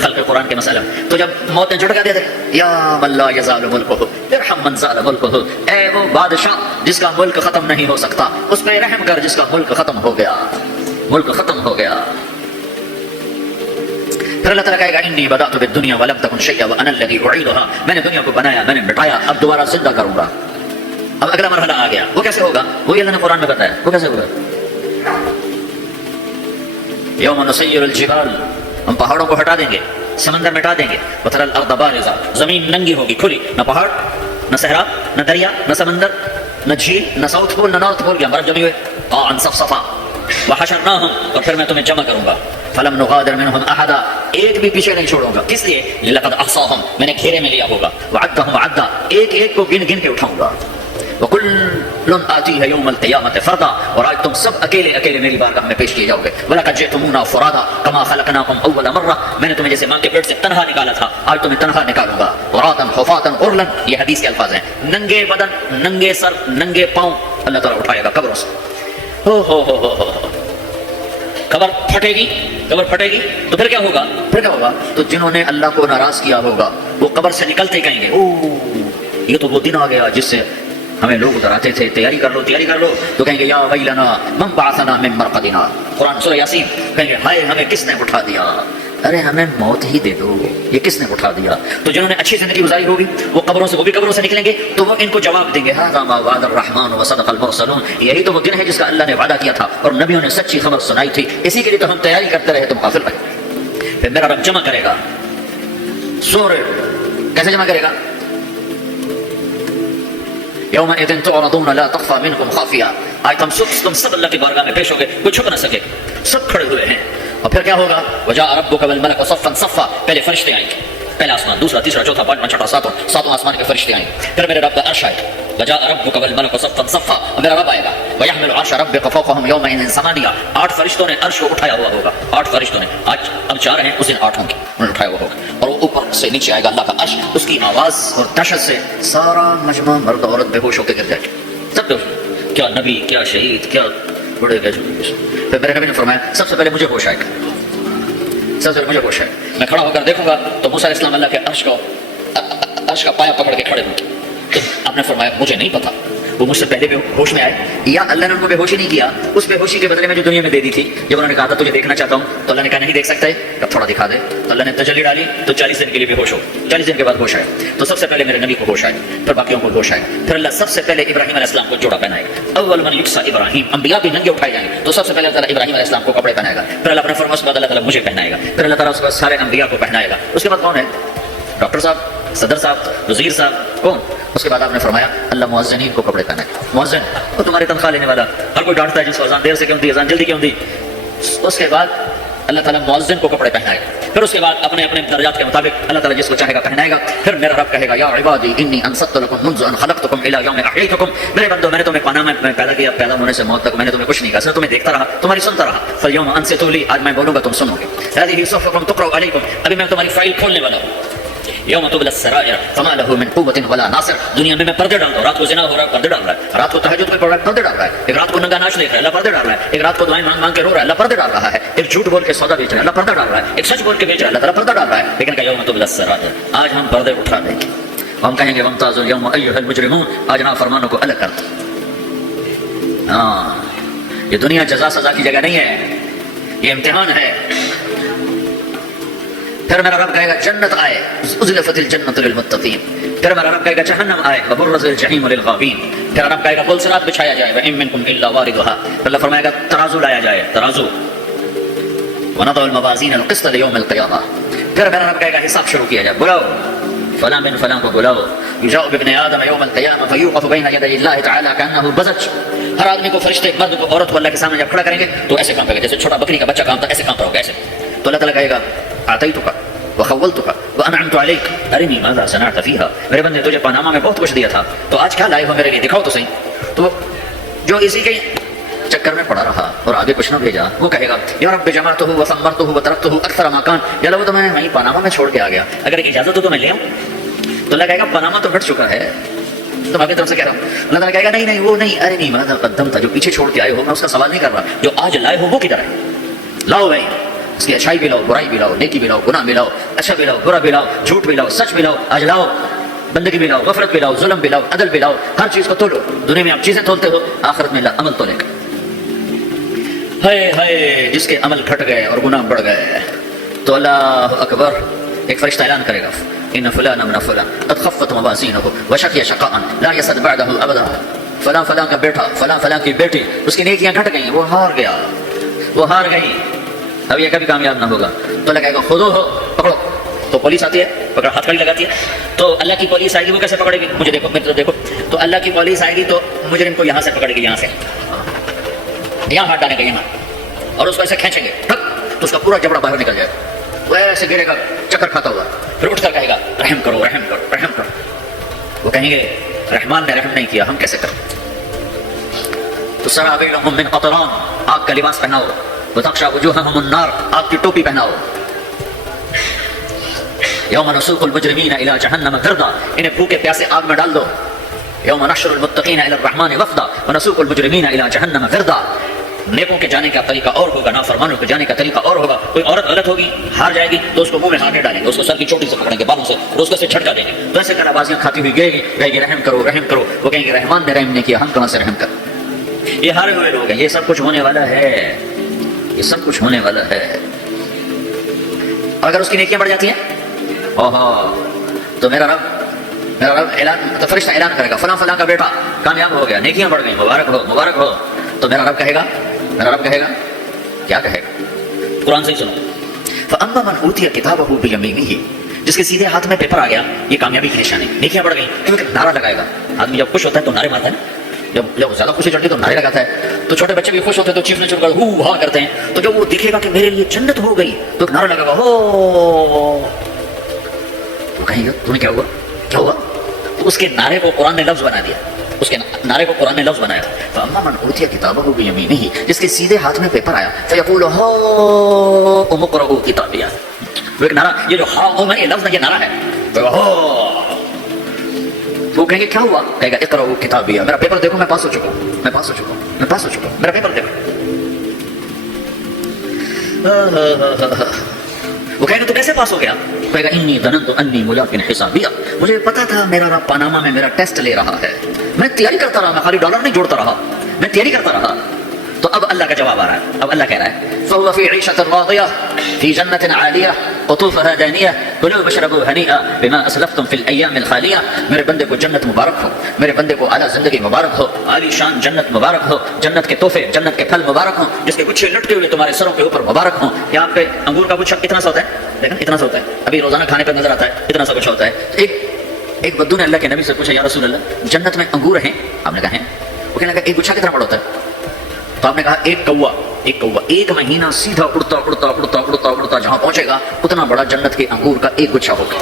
خلق قرآن کے مسئلہ، تو جب موت نے جھٹکا دیا تھا یا من لا یزال ملکہ ارحم من زال ملکہ، اے وہ بادشاہ جس کا ملک ختم نہیں ہو سکتا اس پہ رحم کر جس کا ملک ختم ہو گیا، ملک ختم ہو گیا۔ پھر اللہ تعالیٰ کہے گا انی بدأت بالدنیا ولم تکن شیئا وانا الذی اعیدھا، میں نے دنیا کو بنایا، میں نے مٹایا، اب دوبارہ زندہ کروں گا۔ اب اگلا مرحلہ آ گیا، وہ کیسے ہوگا؟ وہی اللہ نے قرآن میں بتایا، وہ کیسے ہوگا؟ یوم نسیر الجبال، ہم پہاڑوں کو ہٹا دیں گے، سمندر مٹا دیں گے، وتری الارض بارزہ، زمین ننگی ہوگی، کھلی، نہ پہاڑ نہ صحرا نہ دریا نہ سمندر نہ جھیل نہ ساؤتھ پول نہ نارتھ پول، یا برف جمی ہوئے، قاعا صفصفا، وحشرناہم، اور پھر میں تمہیں جمع کروں گا، فلم نغادر منہم احدا، ایک بھی پیچھے نہیں چھوڑوں گا، کس لیے؟ لقد احصاہم، میں نے گھیرے میں لیا ہوگا، وعدہم عدا، ایک ایک کو گن گن کے اٹھاؤں گا، وکل آتیہ یوم القیامت فردا، اور آج تم سب اکیلے اکیلے میری بارگاہ میں پیش کیے جاؤ گے، وَلَقَدْ جِئْتُمُونَا فُرَادَا كَمَا خَلَقْنَاكُمْ أَوَّلَ مَرَّةٍ، میں نے تمہیں جیسے ماں کے پیٹ سے تنہا نکالا تھا آج تمہیں تنہا نکالوں گا، عُرَاةً حُفَاةً غُرْلًا، یہ حدیث کے الفاظ ہیں، ننگے بدن، ننگے سر، ننگے پاؤں اللہ تعالیٰ اٹھائے گا قبروں سے، قبر پھٹے گی، قبر پھٹے گی تو پھر کیا ہوگا؟ پھر کیا ہوگا؟ تو جنہوں نے اللہ کو ناراض کیا ہوگا وہ قبر سے نکلتے کہیں گے اوہ یہ تو وہ دن آ گیا جس سے ہمیں لوگ ڈراتے تھے، تیاری کر لو تیاری کر لو، تو کہیں گے یا ویلنا من بعثنا من مرقدنا، قرآن سورہ یاسین، کہیں گے ہائے ہمیں کس نے اٹھا دیا، ارے ہمیں موت ہی دے دو، یہ کس نے اٹھا دیا؟ تو جنہوں نے اچھی زندگی گزاری ہوگی وہ قبروں سے، وہ بھی قبروں سے نکلیں گے تو وہ ان کو جواب دیں گے ھذا ما وعد الرحمن وصدق المرسلون، یہی تو وہ دن ہے جس کا اللہ نے وعدہ کیا تھا اور نبیوں نے سچی خبر سنائی تھی، اسی کے لیے تو ہم تیاری کرتے رہے، تم غافل رہے۔ پھر میرا رب جمع کرے گا، سورہ کیسے جمع کرے گا؟ یومئذ تعرضون لا تخفى منکم خافیہ، آج تم سب اللہ کی بارگاہ میں پیش ہو گئے، کوئی چھپ نہ سکے، سب کھڑے ہوئے ہیں، اور پھر کیا ہوگا؟ وجاء ربک والملک صفا صفا، پہلے فرشتے آئیں گے، پہلا آسمان، دوسرا، تیسرا، چوتھا، پانچواں، چھٹا، ساتواں آسمان کے فرشتے آئیں گے، پھر میرے رب کا عرش آئے گا، وجاء ربک والملک صفا صفا، میرا رب آئے گا، ویحمل عرش ربک فوقہم یومئذ ثمانیہ، 8 فرشتوں نے عرش کو اٹھایا ہوا ہوگا، 8 فرشتوں نے، آج اب 4 ہیں، اس دن 8 ہوں گے، انہوں نے اٹھایا ہوا ہوگا، اور وہ اوپر سے نیچے آئے گا اللہ کا عرش، اس کی آواز اور دہشت سے سارا مجمع مرد عورت بے ہوش ہو کے گر جائے گا، سب بے ہوش، کیا نبی، کیا شہید، کیا بڑے گئے۔ پھر میرے نبی نے فرمایا سب سے پہلے مجھے ہوش آئے گا، سب سے پہلے مجھے ہوش ہے، میں کھڑا ہو کر دیکھوں گا تو موسیٰ علیہ السلام اللہ کے عرش کا پایا پکڑ کے کھڑے ہوں گے، تو آپ نے فرمایا مجھے نہیں پتا وہ مجھ سے پہلے بھی ہوش میں آئے یا اللہ نے ان کو بے ہوشی نہیں کیا، اس بے ہوشی کے بدلے میں جو دنیا میں دے دی تھی، جب انہوں نے کہا تھا تجھے دیکھنا چاہتا ہوں تو اللہ نے کہا نہیں دیکھ سکتے، اب تھوڑا دکھا دے، تو اللہ نے تجلی ڈالی تو 40 دن کے لیے بے ہوش ہو، 40 دن کے بعد ہوش آئے، تو سب سے پہلے میرے نبی کو ہوش آئے، پھر باقیوں کو ہوش آئے، پھر اللہ سب سے پہلے ابراہیم علیہ السلام کو جوڑا پہنائے گا، اول من یکسا ابراہیم، انبیاء بھی ننگے اٹھائے جائیں گے تو سب سے پہلے اللہ تعالیٰ ابراہیم علیہ السلام کو کپڑے پہنائے گا، پھر اللہ اپنے فرمان کے بعد اللہ تعالیٰ مجھے پہنائے گا، پھر اللہ تعالیٰ اس کے بعد سارے انبیاء کو پہنائے گا، اس کے بعد کون ہے؟ ڈاکٹر صاحب، صدر صاحب، وزیر صاحب، کون؟ اس کے بعد آپ نے فرمایا اللہ مؤذنین کو کپڑے پہنائے، مؤذن وہ تمہاری تنخواہ لینے والا، ہر کوئی ڈانٹتا ہے جس کو اذان دیر سے کیوں دی، اذان جلدی کیوں دی، اس کے بعد اللہ تعالیٰ مؤذن کو کپڑے پہنائے گا، پھر اس کے بعد اپنے اپنے درجات کے مطابق اللہ تعالیٰ جس کو چاہے گا پہنائے گا، پھر میرا رب کہے گا یا عبادی انی انصت لکم منذ ان خلقتکم الی یوم احییتکم، میرے بندو میں نے تمہیں پناہ میں پیدا کیا، پیدا ہونے سے موت تک میں نے تمہیں کچھ نہیں کہا، صرف تمہیں دیکھتا رہا، تمہاری سنتا رہا، فالیوم انصتوا لی، آج میں بولوں گا تم سنو گے، ہذہ صحفکم تقرأ علیکم، ابھی میں تمہاری فائل کھولنے والا ہوں، یوم تبلی السرائر فما له من قوت ولا ناصر، دنیا میں پردے ڈالتا ہوں، رات کو زنا ہو رہا ہے پردے ڈال رہا ہے، رات کو تہجد میں پڑھ رہا ہے پردے ڈال رہا ہے، ایک رات کو ننگا ناچ دیکھ رہا ہے اللہ پردے ڈال رہا ہے، ایک رات کو دعائیں مانگ مانگ کے رو رہا ہے اللہ پردے ڈال رہا ہے، ایک جھوٹ بول کے سودا بیچ رہا ہے اللہ پردہ ڈال رہا ہے، ایک سچ بول کے بیچ رہا ہے اللہ تعالیٰ پردہ ڈال رہا ہے، لیکن کہ یوم تبلی السرائر، آج ہم پردے اٹھا دیں گے، ہم کہیں گے وامتازوا اليوم ایھا المجرمون، آج نافرمانوں کو الگ کر دو۔ ہاں یہ دنیا جزا سزا کی جگہ نہیں ہے، یہ امتحان ہے۔ پھر میرا رب کہے گا جنت آئے، ازلفت الجنت للمتقین، پھر میرا رب کہے گا جہنم آئے، وبرزت الجحیم للغاوین، پھر رب کہے گا قل صراط بچھایا جائے، وان منکم الا واردها، پھر اللہ فرمائے گا ترازو لایا جائے، ترازو، ونضع الموازین القسط لیوم القیامہ، پھر میرا رب کہے گا حساب شروع کیا جائے، بلاؤ فلاں بن فلاں کو بلاؤ، یجاء بابن آدم یوم القیامہ فیوقف بین یدی اللہ تعالی کانہ بزج، ہر آدمی کو، فرشتے، مرد کو، عورت کو اللہ کے سامنے جب کھڑا کریں گے تو ایسے کام کرے گا جیسے چھوٹا بکری کا بچہ کامتا ہے، ایسے کام کرو گے ایسے، تو اللہ تعالیٰ کہے گا اعطیتک وخولتک وانعمت علیک ارنی ماذا صنعت فیہا، میرے بندے تجھے پاناما میں بہت کچھ دیا تھا تو آج کیا لائے ہو میرے لیے، دکھاؤ تو صحیح، تو جو اسی کے چکر میں پڑا رہا اور آگے کچھ نہ بھیجا وہ کہے گا یا رب جمعتہ وثمرتہ وترکتہ اکثر ما کان، یا اللہ وہ تو میں وہیں پاناما میں چھوڑ کے آ گیا، اگر اجازت ہو تو میں لے آؤں، تو اللہ کہے گا پاناما تو ہٹ چکا ہے، تم آگے طرف سے کہہ رہا ہوں، اللہ تعالیٰ کہے گا نہیں نہیں وہ نہیں، ارے نہیں ماذا قدمت، جو پیچھے چھوڑ کے آئے ہو میں اس کا سوال نہیں کر رہا، جو آج لائے ہو وہ کدھر ہے، لاؤ بھائی، اس کی اچھائی بھی لاؤ، برائی بھی لاؤ، نیکی بھی لاؤ، گناہ بھی لاؤ، اچھا بھی لاؤ، برا بھی لاؤ، جھوٹ بھی لاؤ، سچ بھی لاؤ، آج لاؤ، بندگی بھی لاؤ، غفلت بھی لاؤ، ظلم بھی لاؤ، عدل بھی لاؤ، ہر چیز کو تولو. دنیا میں آپ چیزیں تولتے ہو، آخرت میں اللہ عمل تولے گا. ہائے ہائے جس کے عمل گھٹ گئے اور گناہ بڑھ گئے تو اللہ اکبر، ایک فرشتہ اعلان کرے گا ان فلان من فلان قد خفت موازینہ وشقی شقاء لا یسد بعدہ ابدا. فلاں فلاں کا بیٹا، فلاں فلاں کی بیٹی، اس کی نیکیاں گھٹ گئیں، وہ ہار گیا، وہ ہار گئی، اب یہ کبھی کامیاب نہ ہوگا. تو لگے گا خودو ہو، پکڑو. تو پولیس آتی ہے، پکڑ ہاتھ کڑی لگاتی ہے. تو اللہ کی پولیس آئے گی، وہ کیسے پکڑے گی؟ مجھے دیکھو، میرے دیکھو. تو اللہ کی پولیس آئے گی تو مجرم کو یہاں سے پکڑے گی، یہاں سے یہاں ہاتھ ڈالے گا، یہاں، اور اس کو ایسے کھینچیں گے ٹھک، تو اس کا پورا جبڑا باہر نکل جائے گا. وہ ایسے گرے گا چکر کھاتا ہوا، پھر اٹھ کر کہے گا رحم کرو، رحم کرو، رحم کرو. وہ کہیں گے رحمان نے رحم نہیں کیا، ہم کیسے کریں؟ تو سراویلہم من قطران، آگ کا لباس پہناؤ. وتغشی وجوہہم النار، آگ کی ٹوپی پہناؤ. یوم نسوق المجرمین الی جہنم غردا، انہیں بھوکے پیاسے آگ میں ڈال دو. یوم نحشر المتقین الی الرحمن وفدا ونسوق المجرمین الی جہنم غردا. نیکوں کے جانے کا طریقہ اور ہوگا، نافرمانوں کے جانے کا طریقہ اور ہوگا. کوئی عورت غلط ہوگی، ہار جائے گی تو اس کو منہ میں ہاتھ ڈالیں گے، اس کو سر کی چوٹی سے پکڑیں گے، بالوں سے، اور اس کو سے جھٹکا دیں گے. تو ایسے کر آوازیں کھاتی ہوئی گئے گی، کہے گی رحم کرو، رحم کرو. وہ کہیں گے رحمان نے رحم نہیں کیا، ہم کہاں سے رحم کریں؟ یہ ہارے ہوئے لوگ ہیں. یہ سب کچھ ہونے والا ہے، یہ سب کچھ ہونے والا ہے. اگر اس کی نیکیاں بڑھ جاتی ہیں تو میرا رب اعلان، تو فرشتہ اعلان کرے گا فلاں فلاں کا بیٹا کامیاب ہو گیا، نیکیاں بڑھ گئی، مبارک ہو، مبارک ہو. تو میرا رب کہے گا کیا کہے گا؟ قرآن سے ہی سنو. فَأَمَّا مَنْ أُوتِيَ كِتَابَهُ بِيَمِينِهِ، جس کے سیدھے ہاتھ میں پیپر آ گیا، یہ کامیابی کی نشانی، نیکیاں بڑھ گئی. کیونکہ نعرہ لگائے گا. آدمی جب خوش ہوتا ہے تو نعرے مارتا ہے نا، جب زیادہ خوشی چڑھتی ہے تو نعرے لگاتا ہے. تو چھوٹے بچے بھی خوش ہوتے ہیں تو چیخنے چھوڑ کر ہو ہا کرتے ہیں. تو جب وہ دیکھے گا کہ میرے لیے جنت ہو گئی تو ایک نعرہ لگے گا، ہو. وہ کہیں گا تمہیں کیا ہوا، کیا ہوا؟ تو اس کے نعرے کو قرآن نے لفظ بنا دیا، اس کے نعرے کو قرآن نے لفظ بنایا. فَأَمَّا مَنْ أُوتِيَ كِتَابَهُ بِيَمِينِهِ، جس کے سیدھے ہاتھ میں پیپر آیا، فَيَقُولُ هَاؤْمُ اقْرَءُوا كِتَابِيَهْ. وہ ایک نعرہ، یہ جو ہاؤ میں یہ لفظ یہ نعرہ ہے. وہ کہیں گے کیا ہوا؟ کہے گا اقرأوا کتابیہ، میرا پیپر دیکھو، میں پاس ہو چکا ہوں، میں پاس ہو چکا ہوں، میں پاس ہو چکا ہوں، میرا پیپر دیکھو. وہ کہے گا تو کیسے پاس ہو گیا؟ کہے گا انی ظننت انی ملاق حسابیہ، مجھے پتا تھا میرا رب پاناما میں میرا ٹیسٹ لے رہا ہے. میں تیاری کرتا رہا، میں خالی ڈالر نہیں جوڑتا رہا، میں تیاری کرتا رہا. تو اب اللہ کا جواب آ رہا ہے. اب اللہ کہہ رہا ہے فَهُوَ فِي عِيشَةٍ رَاضِيَةٍ فِي جَنَّةٍ عَالِيَةٍ قُطُوفُهَا دَانِيَةٌ كُلُوا وَاشْرَبُوا هَنِيئًا بِمَا أَسْلَفْتُمْ فِي الْأَيَّامِ الْخَالِيَةِ. میرے بندے کو جنت مبارک ہو، میرے بندے کو اعلیٰ زندگی مبارک ہو، عالی شان جنت مبارک ہو، جنت کے تحفے، جنت کے پھل مبارک ہوں، جس کے گچھے لٹکے ہوئے تمہارے سروں کے اوپر مبارک ہوں. یہاں پہ انگور کا گچھا اتنا سا ہوتا ہے، دیکھیں اتنا سا ہوتا ہے، ابھی روزانہ کھانے پہ نظر آتا ہے، اتنا سا گچھا ہوتا ہے. ایک بدو نے اللہ کے نبی سے پوچھا یا رسول اللہ جنت میں انگور ہیں؟ آپ نے کہا ہیں. وہ کہنے لگا ایک گچھا کتنا بڑا ہوتا ہے؟ تو آپ نے کہا ایک کوا ایک مہینہ سیدھا اڑتا اڑتا اڑتا اڑتا اڑتا جہاں پہنچے گا اتنا بڑا جنت کے انگور کا ایک گچھا ہوگا.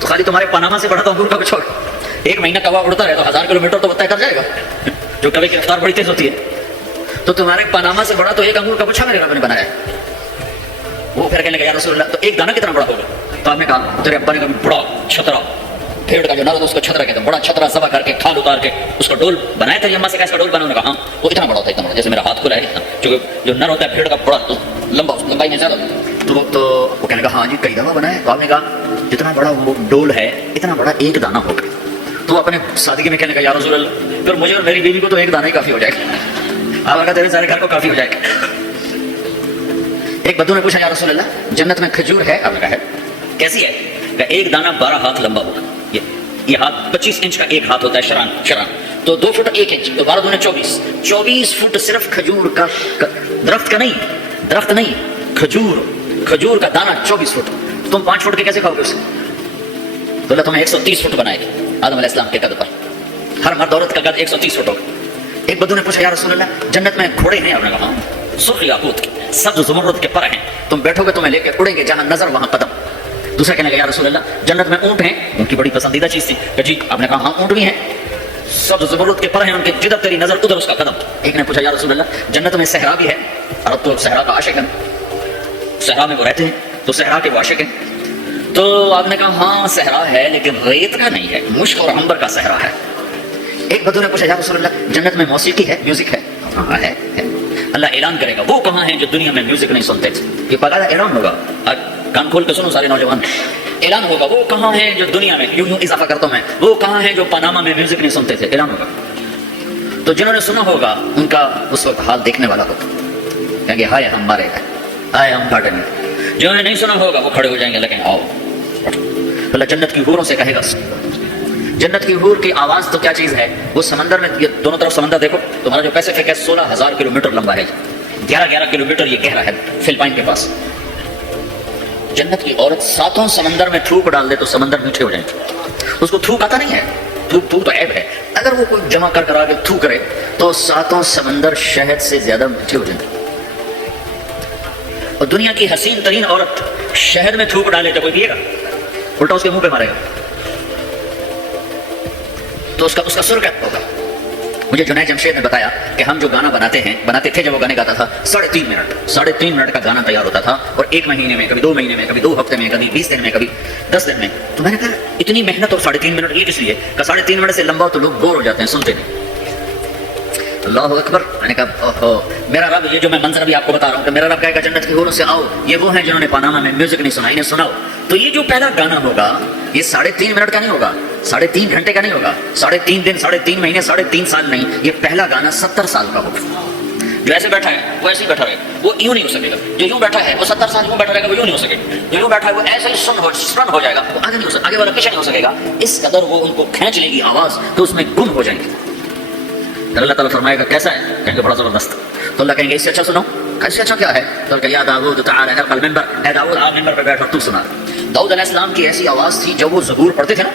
تو خالی تمہارے پاناما سے بڑا تو انگور کا گچھا ہوگا. ایک مہینہ کوا اڑتا رہے تو 1000 کلومیٹر تو طے کر جائے گا، جو کبھی کی رفتار بڑی تیز ہوتی ہے. تو تمہارے پاناما سے بڑا تو ایک انگور کا گچھا میرے رب نے بنایا ہے. وہ پھر کہنے لگا یا رسول اللہ تو ایک دانہ کتنا بڑا ہوگا؟ تو آپ نے کہا تیرے ابا نے کبھی بڑا چھترا، بھیڑ کا جو نر اس کو چھترا کہتے ہیں، بڑا چھترا ذبح کر کے کھال اتار کے اس کو ڈول بنایا تھا. اما سے کہا اس کا ڈول بنا، انہوں نے کہا ہاں وہ اتنا بڑا ہوتا ہے، اتنا بڑا جیسے میرا ہاتھ کھلا ہے اتنا، کیونکہ جو نر ہوتا ہے بھیڑ کا بڑا لمبا، لمبائی میں زیادہ. تو وہ کہنے لگا ہاں جی کئی دفعہ بنایا. تو آپ نے کہا جتنا بڑا وہ ڈول ہے اتنا بڑا ایک دانہ ہوگا. تو اپنے سادگی میں کہنے لگا یا رسول اللہ پھر مجھے اور میری بیوی کو تو ایک دانہ ہی کافی ہو جائے گا، آپ اگر تیرے سارے گھر کو کافی ہو جائے گا. ایک بدو نے پوچھا یا رسول اللہ جنت میں کھجور ہے؟ آپ نے کہا ہے. کیسی ہے؟ کہ ایک دانہ 12 ہاتھ لمبا ہوگا. یہ ہاتھ 25 انچ کا ایک ہاتھ ہوتا ہے، شران تو 2 فٹ 1 انچ، تو 12 دونے 24 فٹ صرف کھجور کا، درخت کا نہیں، درخت نہیں، کھجور کا دانہ 24 فٹ. تم 5 فٹ کے کیسے کھاؤ گے اسے؟ تو اللہ تمہیں 130 فٹ بنائے گی آدم علیہ السلام کے قد پر. ہر مرد عورت کا قد 130 فٹ ہوگا. ایک بدو نے پوچھا یا رسول اللہ جنت میں گھوڑے ہیں؟ آپ نے کہا سرخ یاقوت کے، سبز زمرد کے پر ہیں، تم بیٹھو گے تمہیں لے کے اڑیں گے جہاں نظر وہاں قدم. دوسرا کہنے لگا یا رسول اللہ جنت میں اونٹ ہیں؟ ان کی بڑی پسندیدہ چیز تھی کہ جی. آپ نے کہا ہاں اونٹ بھی ہیں، سبز زمرد کے پر ہیں، ان کے جدھر تیری نظر ادھر اس کا قدم. ایک نے پوچھا یا رسول اللہ جنت میں صحرا بھی ہے؟ عرب تو صحرا کا عاشق ہے، صحرا میں وہ رہتے ہیں تو صحرا کے وہ عاشق ہیں. تو آپ نے کہا ہاں صحرا ہے لیکن ریت کا نہیں ہے، مشک اور عنبر کا صحرا ہے. ایک بدو نے پوچھا یا رسول اللہ جنت میں موسیقی ہے، میوزک ہے؟ ہاں ہے. اللہ اعلان کرے گا وہ کہاں ہیں جو دنیا میں میوزک نہیں سنتے تھے. یہ باقاعدہ اعلان ہوگا. کان کھول کے سنو سارے نوجوان. اعلان ہوگا وہ کہاں ہیں جو دنیا میں یوں اضافہ کرتا ہوں میں, وہ کہاں ہیں جو پاناما میں میوزک نہیں سنتے تھے. اعلان ہوگا. تو جنہوں نے سنا ہوگا ان کا اس وقت حال دیکھنے والا ہوگا. کہیں گے ہائے ہم مارے گئے, ہائے ہم کاٹیں گے. جنہوں نے نہیں سنا ہوگا وہ کھڑے ہو جائیں گے لیکن آؤ. اللہ جنت کی حوروں سے کہے گا. جنت کی حور کی آواز تو کیا چیز ہے, وہ سمندر میں, یہ دونوں طرف سمندر دیکھو, تمہارا جو پیسفک ہے 16,000 کلومیٹر لمبا ہے, 11 کلومیٹر یہ گہرا ہے فلپائن کے پاس. جنت کی عورت 7 سمندر میں تھوک ڈال دے تو سمندر میٹھے ہو جائیں گے. اس کو تھوک آتا نہیں ہے, تھوک تو عیب ہے. اگر وہ کوئی جمع کر آگے تھوک کرے تو 7 سمندر شہد سے زیادہ میٹھے ہو جائیں گے. اور دنیا کی حسین ترین عورت شہد میں تھوک ڈالے تو کوئی پیے گا, الٹا اس کے منہ پہ مارے گا. تو اس کا سر کیا ہوگا. مجھے جنید جمشید نے بتایا کہ ہم جو گانا بناتے تھے, جب وہ گانے گاتا تھا 3.5 منٹ کا گانا تیار ہوتا تھا, اور 1 مہینے میں, کبھی 2 مہینے میں, کبھی 2 ہفتے میں, کبھی 20 دن میں, کبھی 10 دن میں. تو میں نے کہا اتنی محنت اور 3.5 منٹ یہ کس لیے, کہ 3.5 منٹ سے لمبا تو لوگ بور ہو جاتے ہیں, سنتے نہیں. اللہ اکبر. میں نے کہا اوہو میرا رب, یہ جو میں منظر ابھی آپ کو بتا رہا ہوں کہ میرا رب کہے گا جنت کی حوروں سے آؤ, یہ وہ ہیں جنہوں نے پاناما میں میوزک نہیں سنا, انہیں سناؤ. تو یہ جو پہلا گانا ہوگا یہ 3.5 منٹ کا نہیں ہوگا, 3.5 گھنٹے کا نہیں ہوگا, 3.5 دن, 3.5 مہینے, 3.5 سال نہیں. یہ پہلا گانا 70 سال کا ہوگا. جو ایسے بیٹھا ہے وہ ایسے ہی بیٹھا رہے, وہ یوں نہیں ہو سکے گا. جو یوں بیٹھا ہے وہ 70 سال یوں بیٹھا رہے گا, وہ یوں نہیں ہو سکے گا. جو یوں بیٹھا ہے وہ ایسے ہی سن ہو جائے گا, وہ آگے نہیں ہو سکے, آگے والا پیچھے نہیں ہو سکے گا. اس قدر وہ ان کو کھینچ لے گی آواز تو اس میں گم ہو جائیں گے. اللہ تعالیٰ فرمائے گا کیسا ہے, کہیں گے بڑا زبردست. تو اللہ کہیں گے اس سے اچھا سنو. اس سے اچھا کیا ہے, تو کہ یا داؤد تعالی ارقى المنبر, اے داؤد آپ منبر پہ بیٹھو تو سنا. داؤد علیہ السلام کی ایسی آواز تھی جب وہ زبور پڑھتے تھے نا,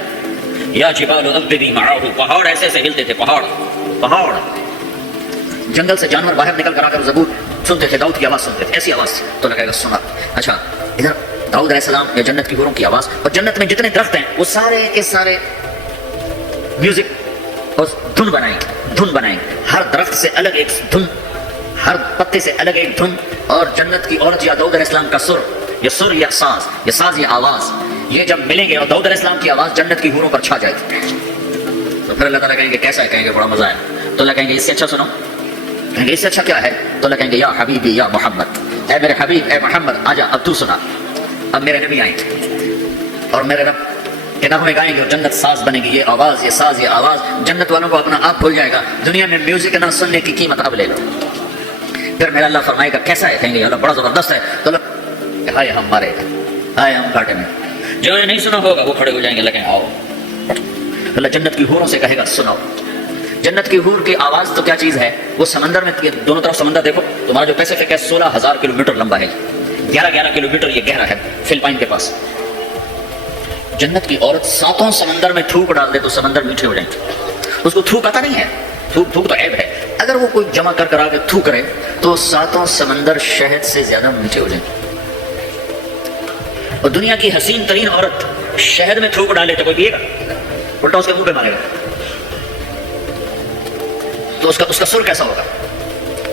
یا جبال اوبی معه, پہاڑ ایسے ایسے ہلتے تھے, پہاڑ. جنگل سے جانور باہر نکل کر آ کر زبور سنتے تھے, داؤد کی آواز سنتے تھے, ایسی آواز تھی. تو لگے گا سنا. اچھا ادھر داؤد علیہ السلام یا جنت کی حوروں کی آواز, اور جنت میں جتنے درخت ہیں وہ سارے کے سارے میوزک اور دھن بنائیں. ہر درخت سے الگ ایک دھن, ہر پتے سے الگ ایک دھن. اور جنت کی عورت یا داؤد علیہ السلام کا سر, یہ ساز, یہ آواز, یہ جب ملیں گے اور داؤد علیہ السلام کی آواز جنت کی حوروں پر چھا جائے گی. تو پھر اللہ تعالیٰ کہیں گے کیسا ہے, کہیں گے بڑا مزہ ہے. تو اللہ کہیں گے اس سے اچھا سنو. کہیں گے اس سے اچھا کیا ہے, تو اللہ کہیں گے یا حبیبی یا محمد, اے میرے حبیب اے محمد آجا اب تو سنا. اب میرے نبی آئیں گے اور میرے رب کے نغمے گائیں گے اور جنت ساز بنے گی. یہ آواز, یہ ساز, یہ آواز جنت والوں کو اپنا آپ بھول جائے گا. دنیا میں میوزک نہ سننے کی قیمت اب لے لو. پھر میرا اللہ فرمائے گا کیسا ہے, کہیں گے اللہ بڑا زبردست ہے. تو اللہ ہائے ہم مارے گئے, ہائے ہم کاٹیں گے. جو نہیں سنا ہوگا وہ کھڑے ہو جائیں گے لیکن آؤ. اللہ جنت کی حوروں سے کہے گا سناؤ. جنت کی حور کی آواز تو کیا چیز ہے, وہ سمندر میں, یہ دونوں طرف سمندر دیکھو, تمہارا جو پیسفک ہے 16,000 کلومیٹر لمبا ہے, 11 کلومیٹر یہ گہرا ہے فلپائن کے پاس. جنت کی عورت 7 سمندر میں تھوک ڈال دے تو سمندر میٹھے ہو جائیں گے. اس کو تھوک آتا نہیں ہے, تھوک تو عیب ہے. اگر وہ کوئی جمع کر آگے تھوک کرے تو 7 سمندر شہد سے زیادہ میٹھے ہو جائیں گے. اور دنیا کی حسین ترین عورت شہد میں تھوک ڈالے تو کوئی پیے گا, الٹا اس کے منہ پہ مارے گا. تو اس کا سر کیسا ہوگا.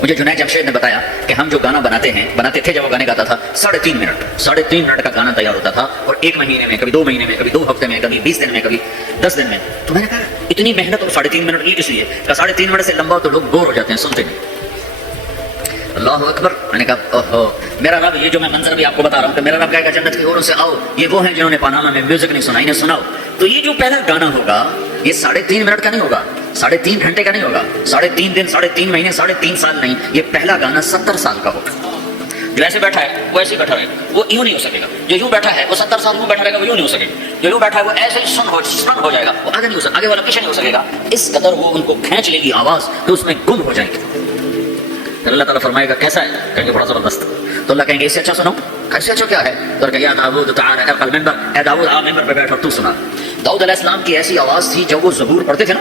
مجھے جنید جمشید نے بتایا کہ ہم جو گانا بناتے تھے, جب وہ گانے گاتا تھا 3.5 منٹ کا گانا تیار ہوتا تھا, اور 1 مہینے میں, کبھی 2 مہینے میں, کبھی 2 ہفتے میں, کبھی 20 دن میں, کبھی 10 دن میں. تو میں نے کہا اتنی محنت اور 3.5 منٹ یہ کس لیے, کہ 3.5 منٹ سے لمبا تو لوگ بور ہو جاتے ہیں, سنتے نہیں. اللہ اکبر. میں نے کہا اوہو میرا رب, یہ جو میں منظر ابھی آپ کو بتا رہا ہوں کہ میرا رب کہے گا جنت کی حوروں سے آؤ, یہ وہ ہیں جنہوں نے پاناما میں میوزک نہیں سنا, انہیں سناؤ. تو یہ جو پہلا گانا ہوگا یہ 3.5 منٹ کا نہیں ہوگا, 3.5 گھنٹے کا نہیں ہوگا, 3.5 دن, 3.5 مہینے, 3.5 سال نہیں. یہ پہلا گانا 70 سال کا ہوگا. جو ایسے بیٹھا ہے وہ ایسے ہی بیٹھا رہے گا, وہ یوں نہیں ہو سکے گا. جو یوں بیٹھا ہے وہ 70 سال یوں بیٹھا رہے گا, وہ یوں نہیں ہو سکے گا. جو یوں بیٹھا ہے وہ ایسے ہی سن ہو جائے گا, وہ آگے نہیں ہو سکے, آگے والا پیچھے نہیں ہو سکے گا. اس قدر وہ ان کو کھینچ لے گی آواز تو اس میں گم ہو جائیں گے. اللہ تعالیٰ فرمائے گا کیسا ہے, کہیں گے بڑا زبردست. تو اللہ کہیں گے اس سے اچھا سنو. اس سے اچھا کیا ہے, تو کہ یا داؤد تعالی ارقى المنبر, اے داؤد آپ منبر پہ بیٹھو تو سنا. داؤد علیہ السلام کی ایسی آواز تھی جب وہ زبور پڑھتے تھے نا,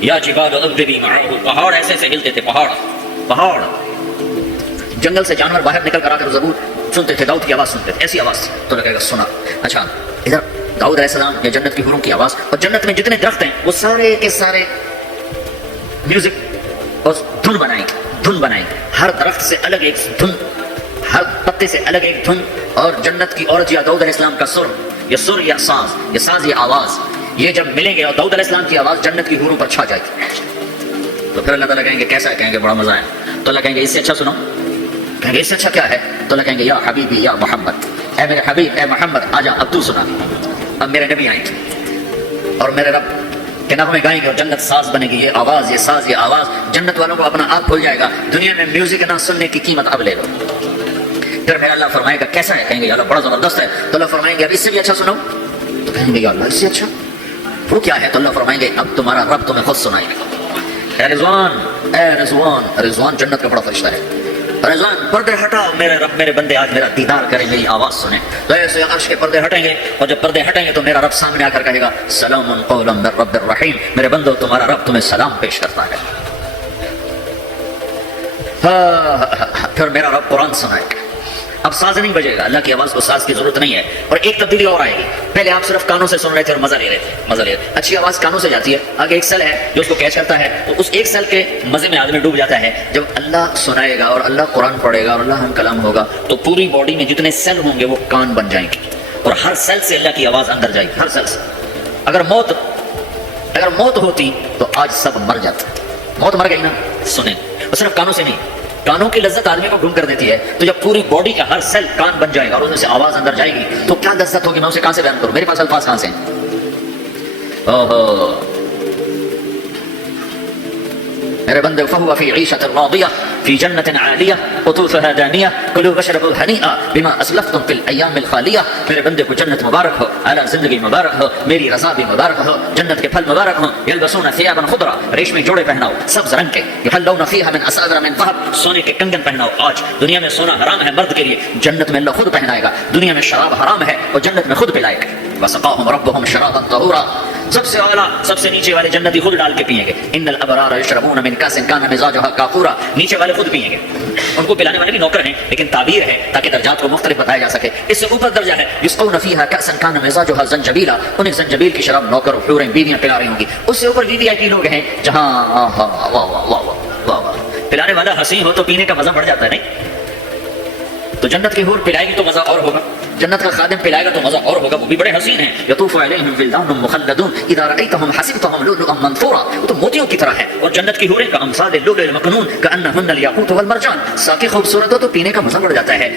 یا جبال اوبی معه, پہاڑ ایسے ایسے ہلتے تھے, پہاڑ. جنگل سے جانور باہر نکل کر آ کر زبور سنتے تھے, داؤد کی آواز سنتے تھے, ایسی آواز تھی. تو لگے گا سنا. اچھا ادھر داؤد علیہ السلام یا جنت کی حوروں کی آواز, اور جنت میں جتنے درخت ہیں وہ سارے کے سارے میوزک اور دھن بنائیں. ہر درخت سے الگ ایک دھن, ہر پتے سے الگ ایک دھن. اور جنت کی عورت یا داؤد علیہ السلام کا سر, یہ ساز, یہ آواز, یہ جب ملیں گے اور داؤد علیہ السلام کی آواز جنت کی حوروں پر چھا جائے گی. تو پھر اللہ تعالیٰ کہیں گے کیسا ہے؟ کہیں گے بڑا مزہ ہے. تو اللہ کہیں گے اس سے اچھا سنو. کہیں گے اس سے اچھا کیا ہے؟ تو اللہ کہیں گے یا حبیبی یا محمد، اے میرے حبیب، اے محمد آجا اب تو سنا. اب میرے نبی آئیں گے اور میرے رب کے نغمے گائیں گے اور جنت ساز بنے گی. یہ آواز، یہ ساز، یہ آواز جنت والوں کو اپنا آپ بھول جائے گا. دنیا میں میوزک نہ سننے کی قیمت اب لے لو. پھر میرا اللہ فرمائے گا کیسا ہے؟ کہیں گے یا اللہ بڑا زبردست ہے. تو اللہ فرمائیں گے اب اس سے بھی اچھا سنو. تو کہیں گے یا اللہ اس سے اچھا وہ کیا ہے؟ تو اللہ فرمائیں گے اب تمہارا رب تمہیں خود سنائے گا. اے رضوان، اے رضوان. رضوان جنت کا بڑا فرشتہ ہے. رضوان پردے ہٹاؤ، میرے رب میرے بندے آج میرا دیدار کریں، میری آواز سنیں. تو ایسے عرش کے پردے ہٹیں گے اور جب پردے ہٹیں گے تو میرا رب سامنے آ کر کہے گا سلام قولا من رب الرحیم. میرے بندو تمہارا رب تمہیں سلام پیش کرتا ہے. پھر میرا رب قرآن سنائے گا. اب ساز نہیں بجے گا، اللہ کی آواز کو ساز کی ضرورت نہیں ہے. اور ایک تبدیلی اور آئے گی. پہلے آپ صرف کانوں سے سن رہے تھے اور مزہ لے رہے تھے. اچھی آواز کانوں سے جاتی ہے، آگے ایک سیل ہے جو اس کو کیچ کرتا ہے، تو اس ایک سیل کے مزے میں آدمی ڈوب جاتا ہے. جب اللہ سنائے گا اور اللہ قرآن پڑھے گا اور اللہ ہم کلام ہوگا تو پوری باڈی میں جتنے سیل ہوں گے وہ کان بن جائیں گے اور ہر سیل سے اللہ کی آواز اندر جائے گی، ہر سیل سے. اگر موت ہوتی تو آج سب مر جاتے. موت مر گئی نا، سنیں. اور صرف کانوں سے نہیں، کانوں کی لذت آدمی کو گم کر دیتی ہے. تو جب پوری باڈی کا ہر سیل کان بن جائے گا اور اس میں سے آواز اندر جائے گی تو کیا لذت ہوگی، میں اسے کہاں سے بیان کروں؟ میرے پاس الفاظ کہاں سے ہیں؟ میرے بندے فہو فی عیشۃ راضیہ فی جنت عالیہ قطوفها دانیہ کلوا واشربوا ہنیئا بما اسلفتم فی الایام الخالیہ. میرے بندے کو جنت مبارک ہو، اعلیٰ زندگی مبارک ہو، میری رضا بھی مبارک ہو، جنت کے پھل مبارک ہوں. یلبسون ثیابا خضرا، ریشمی جوڑے پہناؤ سبز رنگ کے. یحلون فیہا من اساور من ذہب، سونے کے کنگن پہناؤ. آج دنیا میں سونا حرام ہے مرد کے لیے، جنت میں اللہ خود پہنائے گا. دنیا میں شراب حرام ہے اور جنت میں خود پلائے گا. وسقاہم ربہم شرابا طہورا، سب سے اعلیٰ سب سے نیچے والے جنتی خود ڈال کے پیئیں گے. ان الابرار یشربون من کاس کان مزاجها کافورا، نیچے والے خود پیئیں گے. ان کو پلانے والے بھی نوکر ہیں لیکن تعبیر ہے تاکہ درجات کو مختلف بتایا جا سکے. اس سے اوپر درجہ ہے یسقون فیہا کاسا کان مزاجها زنجبیلا، انہیں زنجبیل کی شراب نوکر اور حوریں بیویاں پلا رہی ہوں گی. اس سے اوپر وی آئی پی لوگ ہیں جہاں واہ واہ واہ واہ پلانے والا حسین ہو تو پینے کا مزہ بڑھ جاتا ہے. نہیں تو جنت کی حور پلائے گی تو مزہ اور ہوگا، جنت کا خادم پلائے گا تو مزہ اور ہوگا، وہ بھی بڑے حسین ہیں. یطوف علیہم ولدان مخلدون اذا رأیتهم حسبتهم لؤلؤا منثورا، وہ تو موتیوں کی طرح ہے. اور جنت کی حوریں کا امثال اللؤلؤ المكنون كأنهن الياقوت والمرجان. ساقی خوبصورت ہو تو پینے کا مزہ بڑھ جاتا ہے.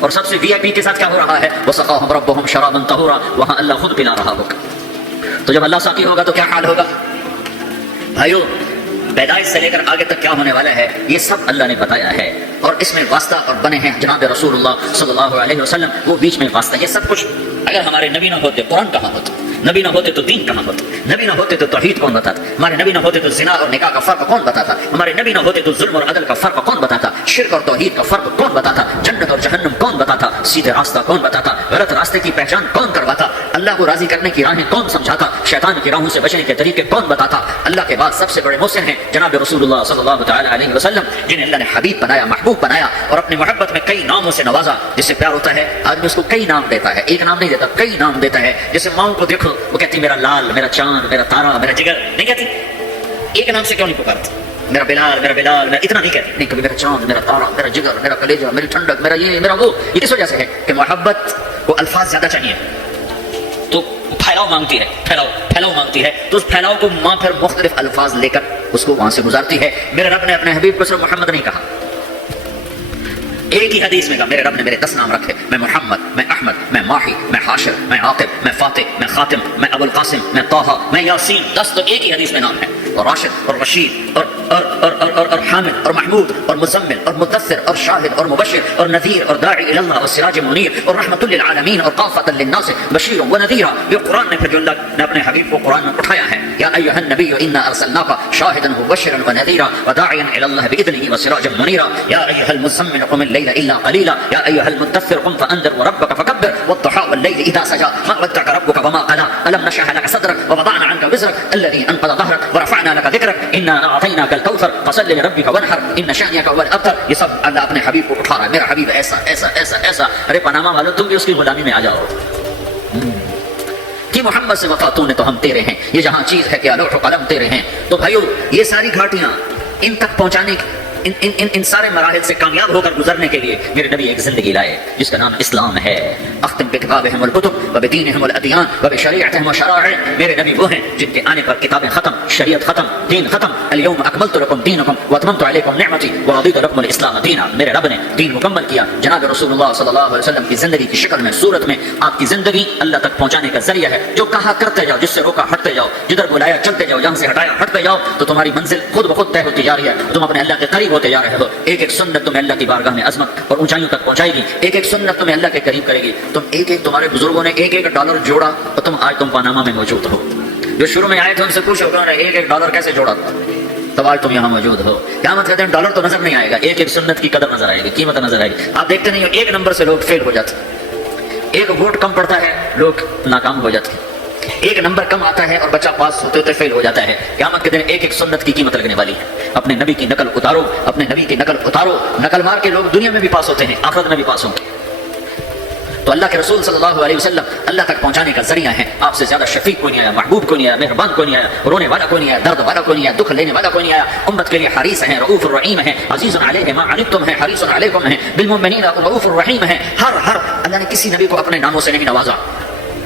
اور سب سے وی آئی پی کے ساتھ کیا ہو رہا ہے؟ وسقاهم ربهم شرابا طهورا، وہاں اللہ خود پلا رہا ہوگا. تو جب اللہ ساقی ہوگا تو کیا حال ہوگا؟ بھائیو پیدائش سے لے کر آگے تک کیا ہونے والا ہے یہ سب اللہ نے بتایا ہے. اور اس میں واسطہ اور بنے ہیں جناب رسول اللہ صلی اللہ علیہ وسلم، وہ بیچ میں واسطہ. یہ سب کچھ اگر ہمارے نبی نہ ہوتے قرآن کہاں ہوتا؟ نبی نہ ہوتے تو دین کہاں ہوتا؟ نبی نہ ہوتے تو توحید کون بتاتا؟ ہمارے نبی نہ ہوتے تو زنا اور نکاح کا فرق کون بتاتا؟ ہمارے نبی نہ ہوتے تو ظلم اور عدل کا فرق کون بتاتا؟ شرک اور توحید کا فرق کون بتاتا؟ جنت اور جہنم کون بتاتا؟ سیدھے راستہ کون بتاتا؟ غلط راستے کی پہچان کون کرواتا؟ اللہ کو راضی کرنے کی راہیں کون سمجھاتا؟ شیطان کی راہوں سے بچنے کے طریقے کون بتاتا؟ اللہ کے بعد سب سے بڑے محسن ہیں جناب رسول اللہ صلی اللہ تعالی علیہ وسلم، جنہیں اللہ نے حبیب بنایا، محبوب بنایا اور اپنی محبت میں کئی ناموں سے نوازا. جس سے پیار ہوتا ہے آدمی اس کو کئی نام دیتا ہے، ایک نام نہیں دیتا، کئی نام دیتا ہے. جیسے ماؤں کو دیکھو وہ کہتی میرا لال، میرا چاند، میرا تارا، میرا جگر، نہیں کہتی؟ ایک نام سے کیوں نہیں پکارتی؟ میرا بلال، میرا بلال، میں اتنا نہیں کہتی. نہیں، کبھی میرا چاند، میرا تارا، میرا جگر، میرا کلیجہ، میری ٹھنڈک، میرا یہ میرا وہ. یہ کس وجہ سے ہے کہ محبت کو الفاظ زیادہ چاہیے تو پھیلاؤ مانگتی ہے، پھیلاؤ مانگتی ہے. تو اس پھیلاؤ کو ماں پھر مختلف الفاظ لے کر اس کو وہاں سے گزارتی ہے. میرے رب نے اپنے حبیب کو صرف محمد نہیں کہا، ایک ہی حدیث میں کہا میرے رب نے میرے 10 نام رکھے، میں محمد، میں احمد، میں ماہی، میں حاشر، میں عاقب، میں فاتح، میں خاتم، میں ابو القاسم، میں طٰہٰ، میں یاسین. 10 تو ایک ہی حدیث میں نام ہے. اور راشد اور رشید اور حامد اور محمود اور مزمل اور مدثر اور شاہد اور مبشر اور نذیر اور داعی الی اللہ اور سراج منیر اور رحمت للعالمین اور کافۃ للناس بشیر و نذیرا. یہ قرآن نے پھر جو اللہ نے اپنے حبیب کو قرآن میں اٹھایا ہے، یا ایھا النبی انا ارسلناک شاہدا ومبشرا ونذیرا وداعیا الی اللہ باذنہ وسراجا منیرا. یا ایھا المزمل قم الليل الا قليلا يا ايها المدثر قم فانذر وربك فكبر والضحى والليل اذا سجى ما ودعك ربك وما قلى الم نشرح لك صدرك ووضعنا عنك وزرك الذي انقض ظهرك ورفعنا لك ذكرك انا اعطيناك الكوثر فصل لربك وانحر ان شانئك هو الابتر. یہ سب اللہ اپنے حبیب کو اٹھا رہا ہے، میرا حبیب ایسا ایسا ایسا ایسا. ارے پاناما والو تم بھی اس کی غلامی میں آ جاؤ کہ محمد سے وفا تو نے تو ہم تیرے ہیں، یہ جہاں چیز ہے کہ لوح و قلم تیرے ہیں. تو بھائیو یہ ساری گھاٹیاں ان تک پہنچانے ان سارے مراحل سے کامیاب ہو کر گزرنے کے لیے میرے نبی ایک زندگی لائے جس کا نام اسلام ہے. اختم بکتابہم الکتب وبدینہم الادیان وبشریعتہم وشرائع. میرے نبی وہ ہیں جن کے آنے پر کتابیں ختم، شریعت ختم، دین ختم. الیوم اکملت لکم دینکم واتممت علیکم نعمتی ورضیت لکم الاسلام دینا. میرے رب نے دین مکمل کیا. جناب رسول اللہ صلی اللہ علیہ وسلم کی زندگی کی شکل میں، صورت میں آپ کی زندگی اللہ تک پہنچانے کا ذریعہ ہے. جو کہا کرتے جاؤ، جس سے روکا ہٹتے جاؤ، جدھر بلایا چلتے جاؤ، جہاں سے ہٹایا ہٹتے جاؤ، تو تمہاری منزل خود بخود طے ہوتی جا رہی ہے. تم اپنے اللہ کے قریب ہوتے جا رہے ہو. ایک ایک سنت تمہیں اللہ کی بارگاہ میں عظمت اور اونچائیوں تک پہنچائے گی. ایک ایک سنت تمہیں اللہ کے قریب کرے گی. تمہارے بزرگوں نے ایک ایک ڈالر جوڑا اور تم پاناما میں موجود ہو. جو شروع میں آئے تھے ان سے پوچھو کہ ایک ایک ڈالر کیسے جوڑا تھا، تب آج تم یہاں موجود ہو. کیا مطلب ہے؟ ڈالر تو نظر نہیں آئے گا، ایک ایک سنت کی قدر نظر آئے گی، قیمت نظر آئے گی. آپ دیکھتے نہیں ہو ایک نمبر سے لوگ فیل ہو جاتے، ایک ووٹ کم پڑتا ہے لوگ ناکام ہو جاتے ہیں، ایک نمبر کم آتا ہے اور بچہ پاس ہوتے ہوتے فیل ہو جاتا ہے. قیامت کے دن ایک ایک سنت کی قیمت لگنے والی ہے. اپنے نبی کی نقل اتارو، اپنے نبی کی نقل اتارو. نقل مار کے لوگ دنیا میں بھی پاس ہوتے ہیں، آخرت میں بھی پاس ہوں گے. تو اللہ کے رسول صلی اللہ علیہ وسلم اللہ تک پہنچانے کا ذریعہ ہیں. آپ سے زیادہ شفیق کوئی نہیں آیا، محبوب کوئی نہیں آیا، مہربان کوئی نہیں آیا، رونے والا کوئی نہیں آیا، درد والا کوئی نہیں آیا، دکھ لینے والا کوئی نہیں آیا. امت کے لیے حریص ہیں، رؤوف الرحیم ہیں، عزیز علیہ ما عنتم ہیں، حریص علیکم ہیں، بالمؤمنین رؤوف الرحیم ہیں. ہر اللہ نے کسی نبی کو اپنے ناموں سے نہیں نوازا،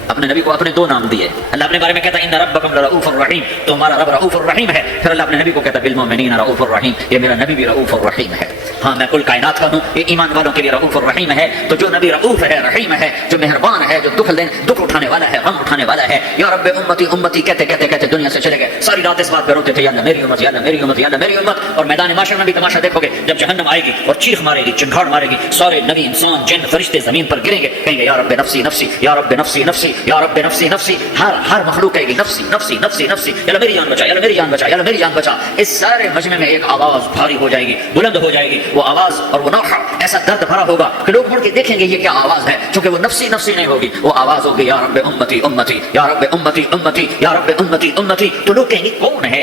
اپنے نبی کو اپنے دو نام دیے. اللہ اپنے بارے میں کہتا ہے ان ربکم لرؤوف الرحیم، تو ہمارا رب رؤوف الرحیم ہے. پھر اللہ اپنے نبی کو کہتا ہے بالمؤمنین رؤوف الرحیم، یہ میرا نبی بھی رؤوف الرحیم ہے. ہاں میں کل کائنات کا ہوں، یہ ایمان والوں کے لیے رؤوف الرحیم ہے. تو جو نبی رؤوف ہے، رحیم ہے، جو مہربان ہے، جو دکھ اٹھانے والا ہے، غم اٹھانے والا ہے. یا رب امتی امتی کہتے کہتے کہتے دنیا سے چلے گئے. ساری رات اس بات پہ روتے تھے، یا اللہ میری امت، یا اللہ میری امت، یا اللہ میری امت. اور میدان محشر میں بھی تماشا دیکھو گے، جب جہنم آئے گی اور چیخ مارے گی، چنگھاڑ مارے گی، سارے نبی انسان جن فرشتے زمین پر گریں گے، کہیں گے یا رب نفسی نفسی، یا رب نفسی نفسی، یا رب نفسی نفسی. ہر مخلوق کہے گی نفسی نفسی نفسی نفسی، یا اللہ میری جان بچا، یا اللہ میری جان بچا، یا اللہ میری جان بچا. اس سارے مجمع میں ایک آواز بھاری ہو جائے گی، بلند ہو جائے گی. وہ آواز اور وہ نوحہ ایسا درد بھرا ہوگا کہ لوگ مڑ کے دیکھیں گے یہ کیا آواز ہے، چونکہ وہ نفسی نفسی نہیں ہوگی، وہ آواز ہوگی یا رب امتی امتی، یا رب امتی امتی، یا رب امتی امتی. تو لوگ کہیں گے کون ہے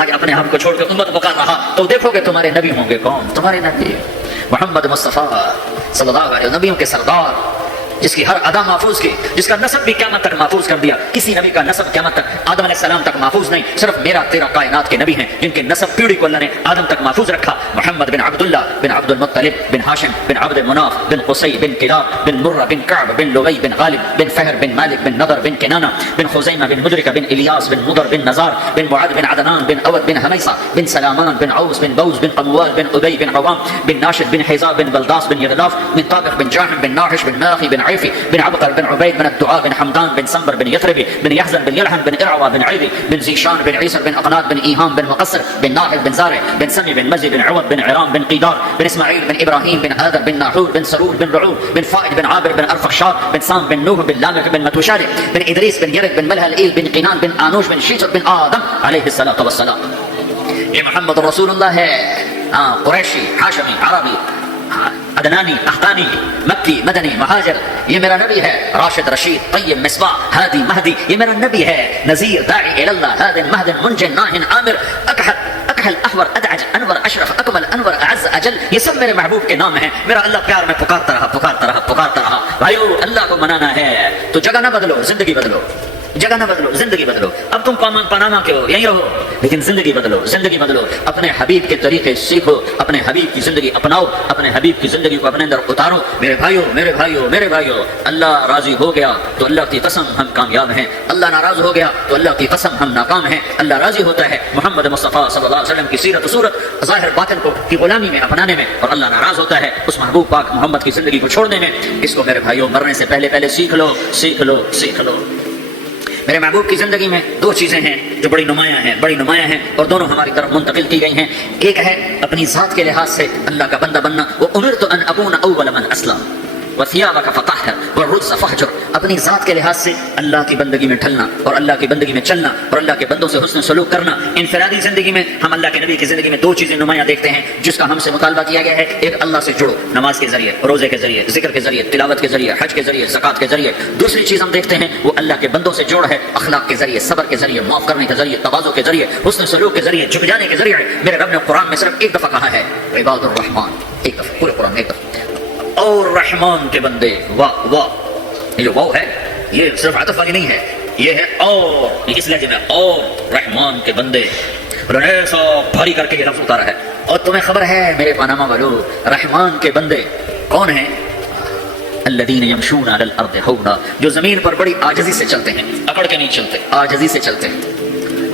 آج اپنے آپ کو چھوڑ کے امت پکار رہا؟ تو دیکھو گے تمہارے نبی ہوں گے. کون؟ تمہارے نبی محمد مصطفیٰ صلی اللہ علیہ وسلم، نبیوں کے سردار، جس کی ہر ادا محفوظ کی، جس کا نسب بھی قیامت تک محفوظ کر دیا. کسی نبی کا نسب قیامت تک آدم علیہ السلام تک محفوظ نہیں، صرف میرا تیرا کائنات کے نبی ہیں جن کے نسب پیڑھی کو اللہ نے آدم تک محفوظ رکھا. محمد بن عبداللہ بن عبد المطلب بن ہاشم بن عبد مناف بن قصی بن کلاب بن مرہ بن کعب بن لغی بن غالب بن فہر بن مالک بن نضر بن کنانہ بن خزیمہ بن مدرکہ بن الیاس بن مضر بن نزار بن معد بن عدنان بن اود بن حمیصہ بن سلامان بن عوس بن بوز بن قموال بن ابی بن عوام بن ناشد بن حزاب بن بلداس بن یغلاف بن طابق بن جاحم بن ناحش بن ماخی بن عیفی بن عبقر بن عبيد بن الدعاء بن حمدان بن سنبر بن يثربي بن يحزن بن يلحم بن إرعوى بن عيدي بن زيشان بن عيسر بن أقناد بن إيهام بن مقصر بن ناحل بن زارع بن سمي بن مجد بن عوض بن عرام بن قيدار بن إسماعيل بن إبراهيم بن آذر بن ناحور بن سرور بن رعوب بن فائد بن عابر بن أرفخشاد بن سام بن نوح بن لامك بن متوشالي بن إدريس بن يرد بن ملهلئيل بن قنان بن آنوش بن شيشر بن آدم عليه الصلاة والسلام. یہ محمد رسول اللہ ہے. قریشی، ہاشمی، عربی، عدنانی، قحطانی، مکی، مدنی، مہاجر، یہ میرا نبی ہے. راشد، رشید، طیب، مصباح، ہادی، مہدی، یہ میرا نبی ہے. نذیر، داعی الی اللہ، ہاد، مہد، منجن، ناہن، عامر، اکحل، احور، ادعج، انور، اشرف، اکمل، انور، اعز، اجل، یہ سب میرے محبوب کے نام ہیں. میرا اللہ پیار میں پکارتا رہا پکارتا رہا پکارتا رہا. بھائیو اللہ کو منانا ہے تو جگہ نہ بدلو، زندگی بدلو. جگہ نہ بدلو، زندگی بدلو. اب تم پاناما کے ہو، یہیں رہو، لیکن زندگی بدلو، زندگی بدلو. اپنے حبیب کے طریقے سیکھو، اپنے حبیب کی زندگی اپناؤ، اپنے حبیب کی زندگی کو اپنے اندر اتارو. میرے بھائیو میرے بھائیو میرے بھائیو، اللہ راضی ہو گیا تو اللہ کی قسم ہم کامیاب ہیں. اللہ ناراض ہو گیا تو اللہ کی قسم ہم ناکام ہیں. اللہ راضی ہوتا ہے محمد مصطفیٰ صلی اللہ علیہ وسلم کی سیرت و صورت ظاہر باطن کو کی غلامی میں اپنانے میں، اور اللہ ناراض ہوتا ہے اس محبوب پاک محمد کی زندگی کو چھوڑنے میں. اس کو میرے بھائیو مرنے سے پہلے سیکھ لو سیکھ لو سیکھ لو. میرے محبوب کی زندگی میں دو چیزیں ہیں جو بڑی نمایاں ہیں اور دونوں ہماری طرف منتقل کی گئی ہیں. ایک ہے اپنی ذات کے لحاظ سے اللہ کا بندہ بننا. وَأُمِرْتُ أَنْ أَكُونَ أَوَّلَ مَنْ أَسْلَمَ وَثِيَابَكَ فَطَهِّرْ وَالرُّجْزَ فَاهْجُرْ. اپنی ذات کے لحاظ سے اللہ کی بندگی میں ڈھلنا اور اللہ کی بندگی میں چلنا اور اللہ کے بندوں سے حسن سلوک کرنا. انفرادی زندگی میں ہم اللہ کے نبی کی زندگی میں دو چیزیں نمایاں دیکھتے ہیں جس کا ہم سے مطالبہ کیا گیا ہے. ایک اللہ سے جڑو، نماز کے ذریعے، روزے کے ذریعے، ذکر کے ذریعے، تلاوت کے ذریعے، حج کے ذریعے، زکات کے ذریعے. دوسری چیز ہم دیکھتے ہیں وہ اللہ کے بندوں سے جوڑ ہے، اخلاق کے ذریعے، صبر کے ذریعے، معاف کرنے کے ذریعے، تواضع کے ذریعے، حسن سلوک کے ذریعے، جھک جانے کے ذریعے. میرے رب نے قرآن میں صرف ایک دفعہ کہا ہے عباد الرحمن، ایک دفعہ پورے قرآن میں ایک دفعہ. اور رحمان کے بندے، واہ واہ، یہ جو واو ہے یہ صرف عطف والی نہیں ہے، یہ ہے اور، اس لہجے میں اور رحمان کے بندے. انہوں نے ایسا بھاری کر کے یہ لفظ اتارا ہے. اور تمہیں خبر ہے میرے پاناما والو، رحمان کے بندے کون ہیں؟ الذین یمشون علی الارض ہونا، جو زمین پر بڑی عاجزی سے چلتے ہیں، اکڑ کے نہیں چلتے، عاجزی سے چلتے ہیں.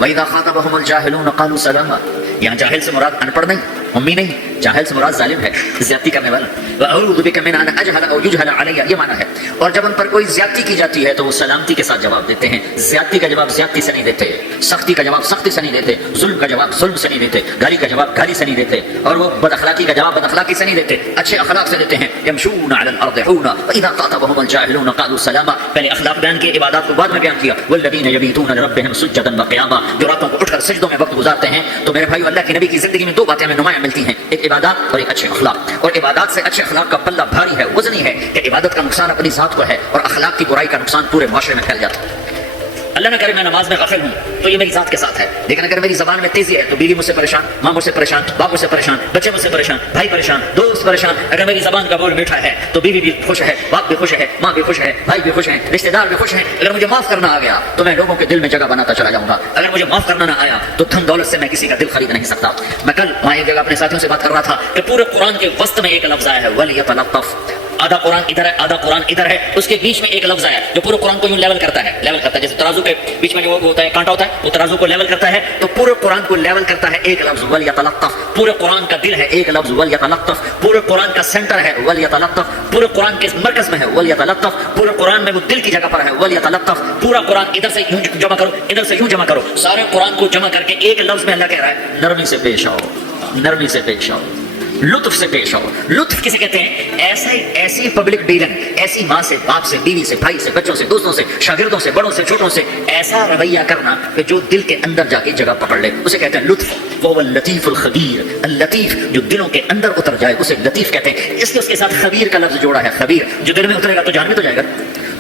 وَإِذَا خَاطَبَهُمُ الْجَاهِلُونَ قَالُوا سَلَامًا. یہاں جاہل سے مراد ان پڑھ نہیں، امی نہیں، جاہل سے مراد ظالم ہے، زیادتی کرنے والا. وَأَعُوذُ بِكَ مِنْ أَنْ أَجْهَلَ أَوْ يُجْهَلَ عَلَيَّ، یہ معنی ہے. اور جب ان پر کوئی زیادتی کی جاتی ہے تو وہ سلامتی کے ساتھ جواب دیتے ہیں. زیادتی کا جواب زیادتی سے نہیں دیتے، سختی کا جواب سختی سے نہیں دیتے، ظلم کا جواب ظلم سے نہیں دیتے، گالی کا جواب گالی سے نہیں دیتے، اور وہ بد اخلاقی کا جواب بد اخلاقی سے نہیں دیتے، اچھے اخلاق سے دیتے ہیں. يَمْشُونَ عَلَى الْأَرْضِ حَوْنًا وَإِذَا خَاطَبَهُمُ الْجَاهِلُونَ قَالُوا سَلَامًا. پہلے اخلاق بیان کیے، عبادات کو بعد میں بیان کیا. وَالَّذِينَ يَبِيتُونَ لِرَبِّهِمْ سُجَّدًا وَقِيَامًا، جو راتوں کو اٹھ کر سجدوں میں وقت گزارتے ہیں. تو میرے بھائی، اللہ کے نبی کی زندگی میں دو باتیں ہمیں نمایاں ملتی ہیں، ایک عبادات اور ایک اچھے اخلاق. اور عبادات سے اچھے اخلاق کا پلہ بھاری ہے، وزنی ہے، کہ عبادت کا نقصان اپنی ذات کو ہے اور اخلاق کی برائی کا نقصان پورے معاشرے میں پھیل جاتا ہے. اللہ نہ کرے میں نماز میں غافل ہوں تو یہ میری ذات کے ساتھ ہے، لیکن اگر میری زبان میں تیزی ہے تو بیوی مجھ سے پریشان، ماں مجھ سے پریشان، باپ مجھ سے پریشان، بچے مجھ سے پریشان، بھائی پریشان، دوست پریشان. اگر میری زبان کا بول میٹھا ہے تو بیوی بھی خوش ہے، باپ بھی خوش ہے، ماں بھی خوش ہے، بھائی بھی خوش ہیں، رشتے دار بھی خوش ہیں. اگر مجھے معاف کرنا آ گیا تو میں لوگوں کے دل میں جگہ بناتا چلا جاؤں گا. اگر مجھے معاف کرنا نہ آیا تو دھن دولت سے میں کسی کا دل خرید نہیں سکتا. میں کل وہاں ایک جگہ اپنے ساتھیوں سے بات کر رہا تھا کہ پورے قرآن کے وسط میں ایک لفظ آیا ہے وَلْيَتَلَطَّفْ. آدھا قرآن ادھر ہے، آدھا قرآن ادھر ہے، اس کے بیچ میں ایک لفظ آیا جو پورے قرآن کو یوں لیول کرتا ہے، لیول کرتا ہے. جیسے ترازو کے بیچ میں جو ہوتا ہے کانٹا ہوتا ہے، وہ ترازو کو لیول کرتا ہے، تو پورے قرآن کو لیول کرتا ہے ایک لفظ وَلْيَتَلَطَّفْ. پورے قرآن کا دل ہے ایک لفظ وَلْيَتَلَطَّفْ. پورے قرآن کا سینٹر ہے وَلْيَتَلَطَّفْ. پورے قرآن کے مرکز میں ہے وَلْيَتَلَطَّفْ. پورے قرآن میں وہ دل کی جگہ پر ہے وَلْيَتَلَطَّفْ. پورا قرآن ادھر سے یوں جمع کرو، ادھر سے یوں جمع کرو، سارے قرآن کو جمع کر کے ایک لفظ میں اللہ کہہ رہا ہے نرمی سے پیش آؤ، نرمی سے پیش آؤ، لطف سے پیش آؤ. لطف کسے کہتے ہیں؟ ایسی پبلک ڈیلنگ، ایسی ماں سے، باپ سے، بیوی سے، بھائی سے، بچوں سے، دوستوں سے، شاگردوں سے، بڑوں سے، چھوٹوں سے ایسا رویہ کرنا کہ جو دل کے اندر جا کے جگہ پکڑ لے، اسے کہتے ہیں لطف. وہ اللطیف الخبیر، اللطیف جو دلوں کے اندر اتر جائے اسے لطیف کہتے ہیں. اس لیے اس کے ساتھ خبیر کا لفظ جوڑا ہے. خبیر جو دل میں اترے گا تو جان میں تو جائے گا.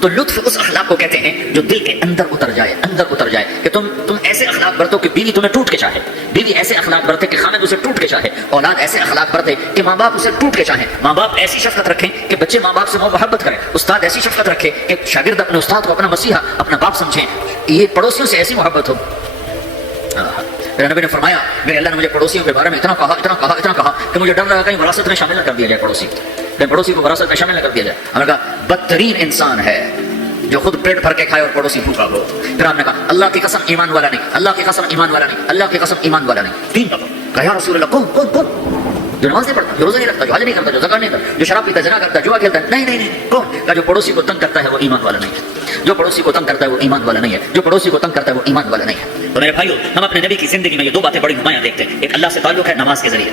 تو لطف اس اخلاق کو کہتے ہیں جو دل کے اندر اتر جائے، اندر اتر جائے، کہ تم ایسے اخلاق برتو کہ بیوی تمہیں ٹوٹ کے چاہے، بیوی ایسے اخلاق برتے کہ خامد اسے ٹوٹ کے چاہے، اولاد ایسے اخلاق برتے کہ ماں باپ اسے ٹوٹ کے چاہیں، ماں باپ ایسی شفقت رکھیں کہ بچے ماں باپ سے محبت کریں، استاد ایسی شفقت رکھے کہ شاگرد اپنے استاد کو اپنا مسیحا، اپنا باپ سمجھیں. یہ پڑوسیوں سے ایسی محبت ہو. میرے نبی نے فرمایا میرے اللہ نے مجھے پڑوسیوں کے بارے میں اتنا کہا کہ مجھے ڈر لگا کہیں وراثت میں شامل نہ کر دیا جائے، پڑوسی کو وراثت میں شامل نہ کر دیا جائے. ہم نے کہا بدترین انسان ہے جو خود پیٹ بھر کے کھائے اور پڑوسی بھوکا ہو. پھر ہم نے کہا اللہ کی قسم ایمان والا نہیں، اللہ کی قسم ایمان والا نہیں، اللہ کی قسم ایمان والا نہیں. 3 دفعہ کہا یا رسول اللہ کون جو نماز نہیں پڑھتا، جو روزہ نہیں رکھتا، جو حج نہیں کرتا، جو زکات نہیں کرتا، جو شراب پیتا، زنا کرتا، جوا کھیلتا ہے، نہیں کون؟ کہا جو پڑوسی کو تنگ کرتا ہے وہ ایمان والا نہیں ہے، جو پڑوسی کو تنگ کرتا ہے وہ ایمان والا نہیں ہے، جو پڑوسی کو تنگ کرتا ہے وہ ایمان والا نہیں ہے. تو میرے بھائیو، ہم اپنے نبی کی زندگی میں یہ 2 باتیں بڑی نمایاں دیکھتے ہیں. ایک اللہ سے تعلق ہے نماز کے ذریعے،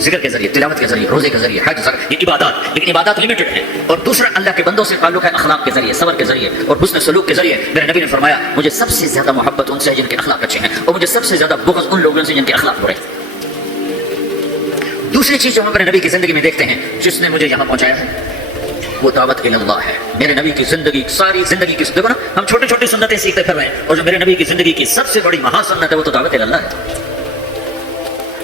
ذکر کے ذریعے، تلاوت کے ذریعے، روزے کے ذریعے، حج، زکات، یہ عبادات، لیکن عبادات لمیٹڈ ہیں. اور دوسرا اللہ کے بندوں سے تعلق ہے اخلاق کے ذریعے، صبر کے ذریعے اور حسن سلوک کے ذریعے. میرے نبی نے فرمایا مجھے سب سے زیادہ محبت ان سے ہے جن کے اخلاق اچھے ہیں، اور مجھے سب سے زیادہ بغض ان لوگوں سے جن کے اخلاق برے. دوسری چیز جو ہم اپنے نبی کی زندگی میں دیکھتے ہیں جس نے مجھے یہاں پہنچایا ہے وہ دعوت اللہ ہے. میرے نبی کی زندگی، ساری زندگی کی، دیکھو نا ہم چھوٹی چھوٹی سنتیں سیکھتے پھر رہے ہیں، اور جو میرے نبی کی زندگی کی سب سے بڑی مہا سنت ہے وہ تو دعوت اللہ ہے.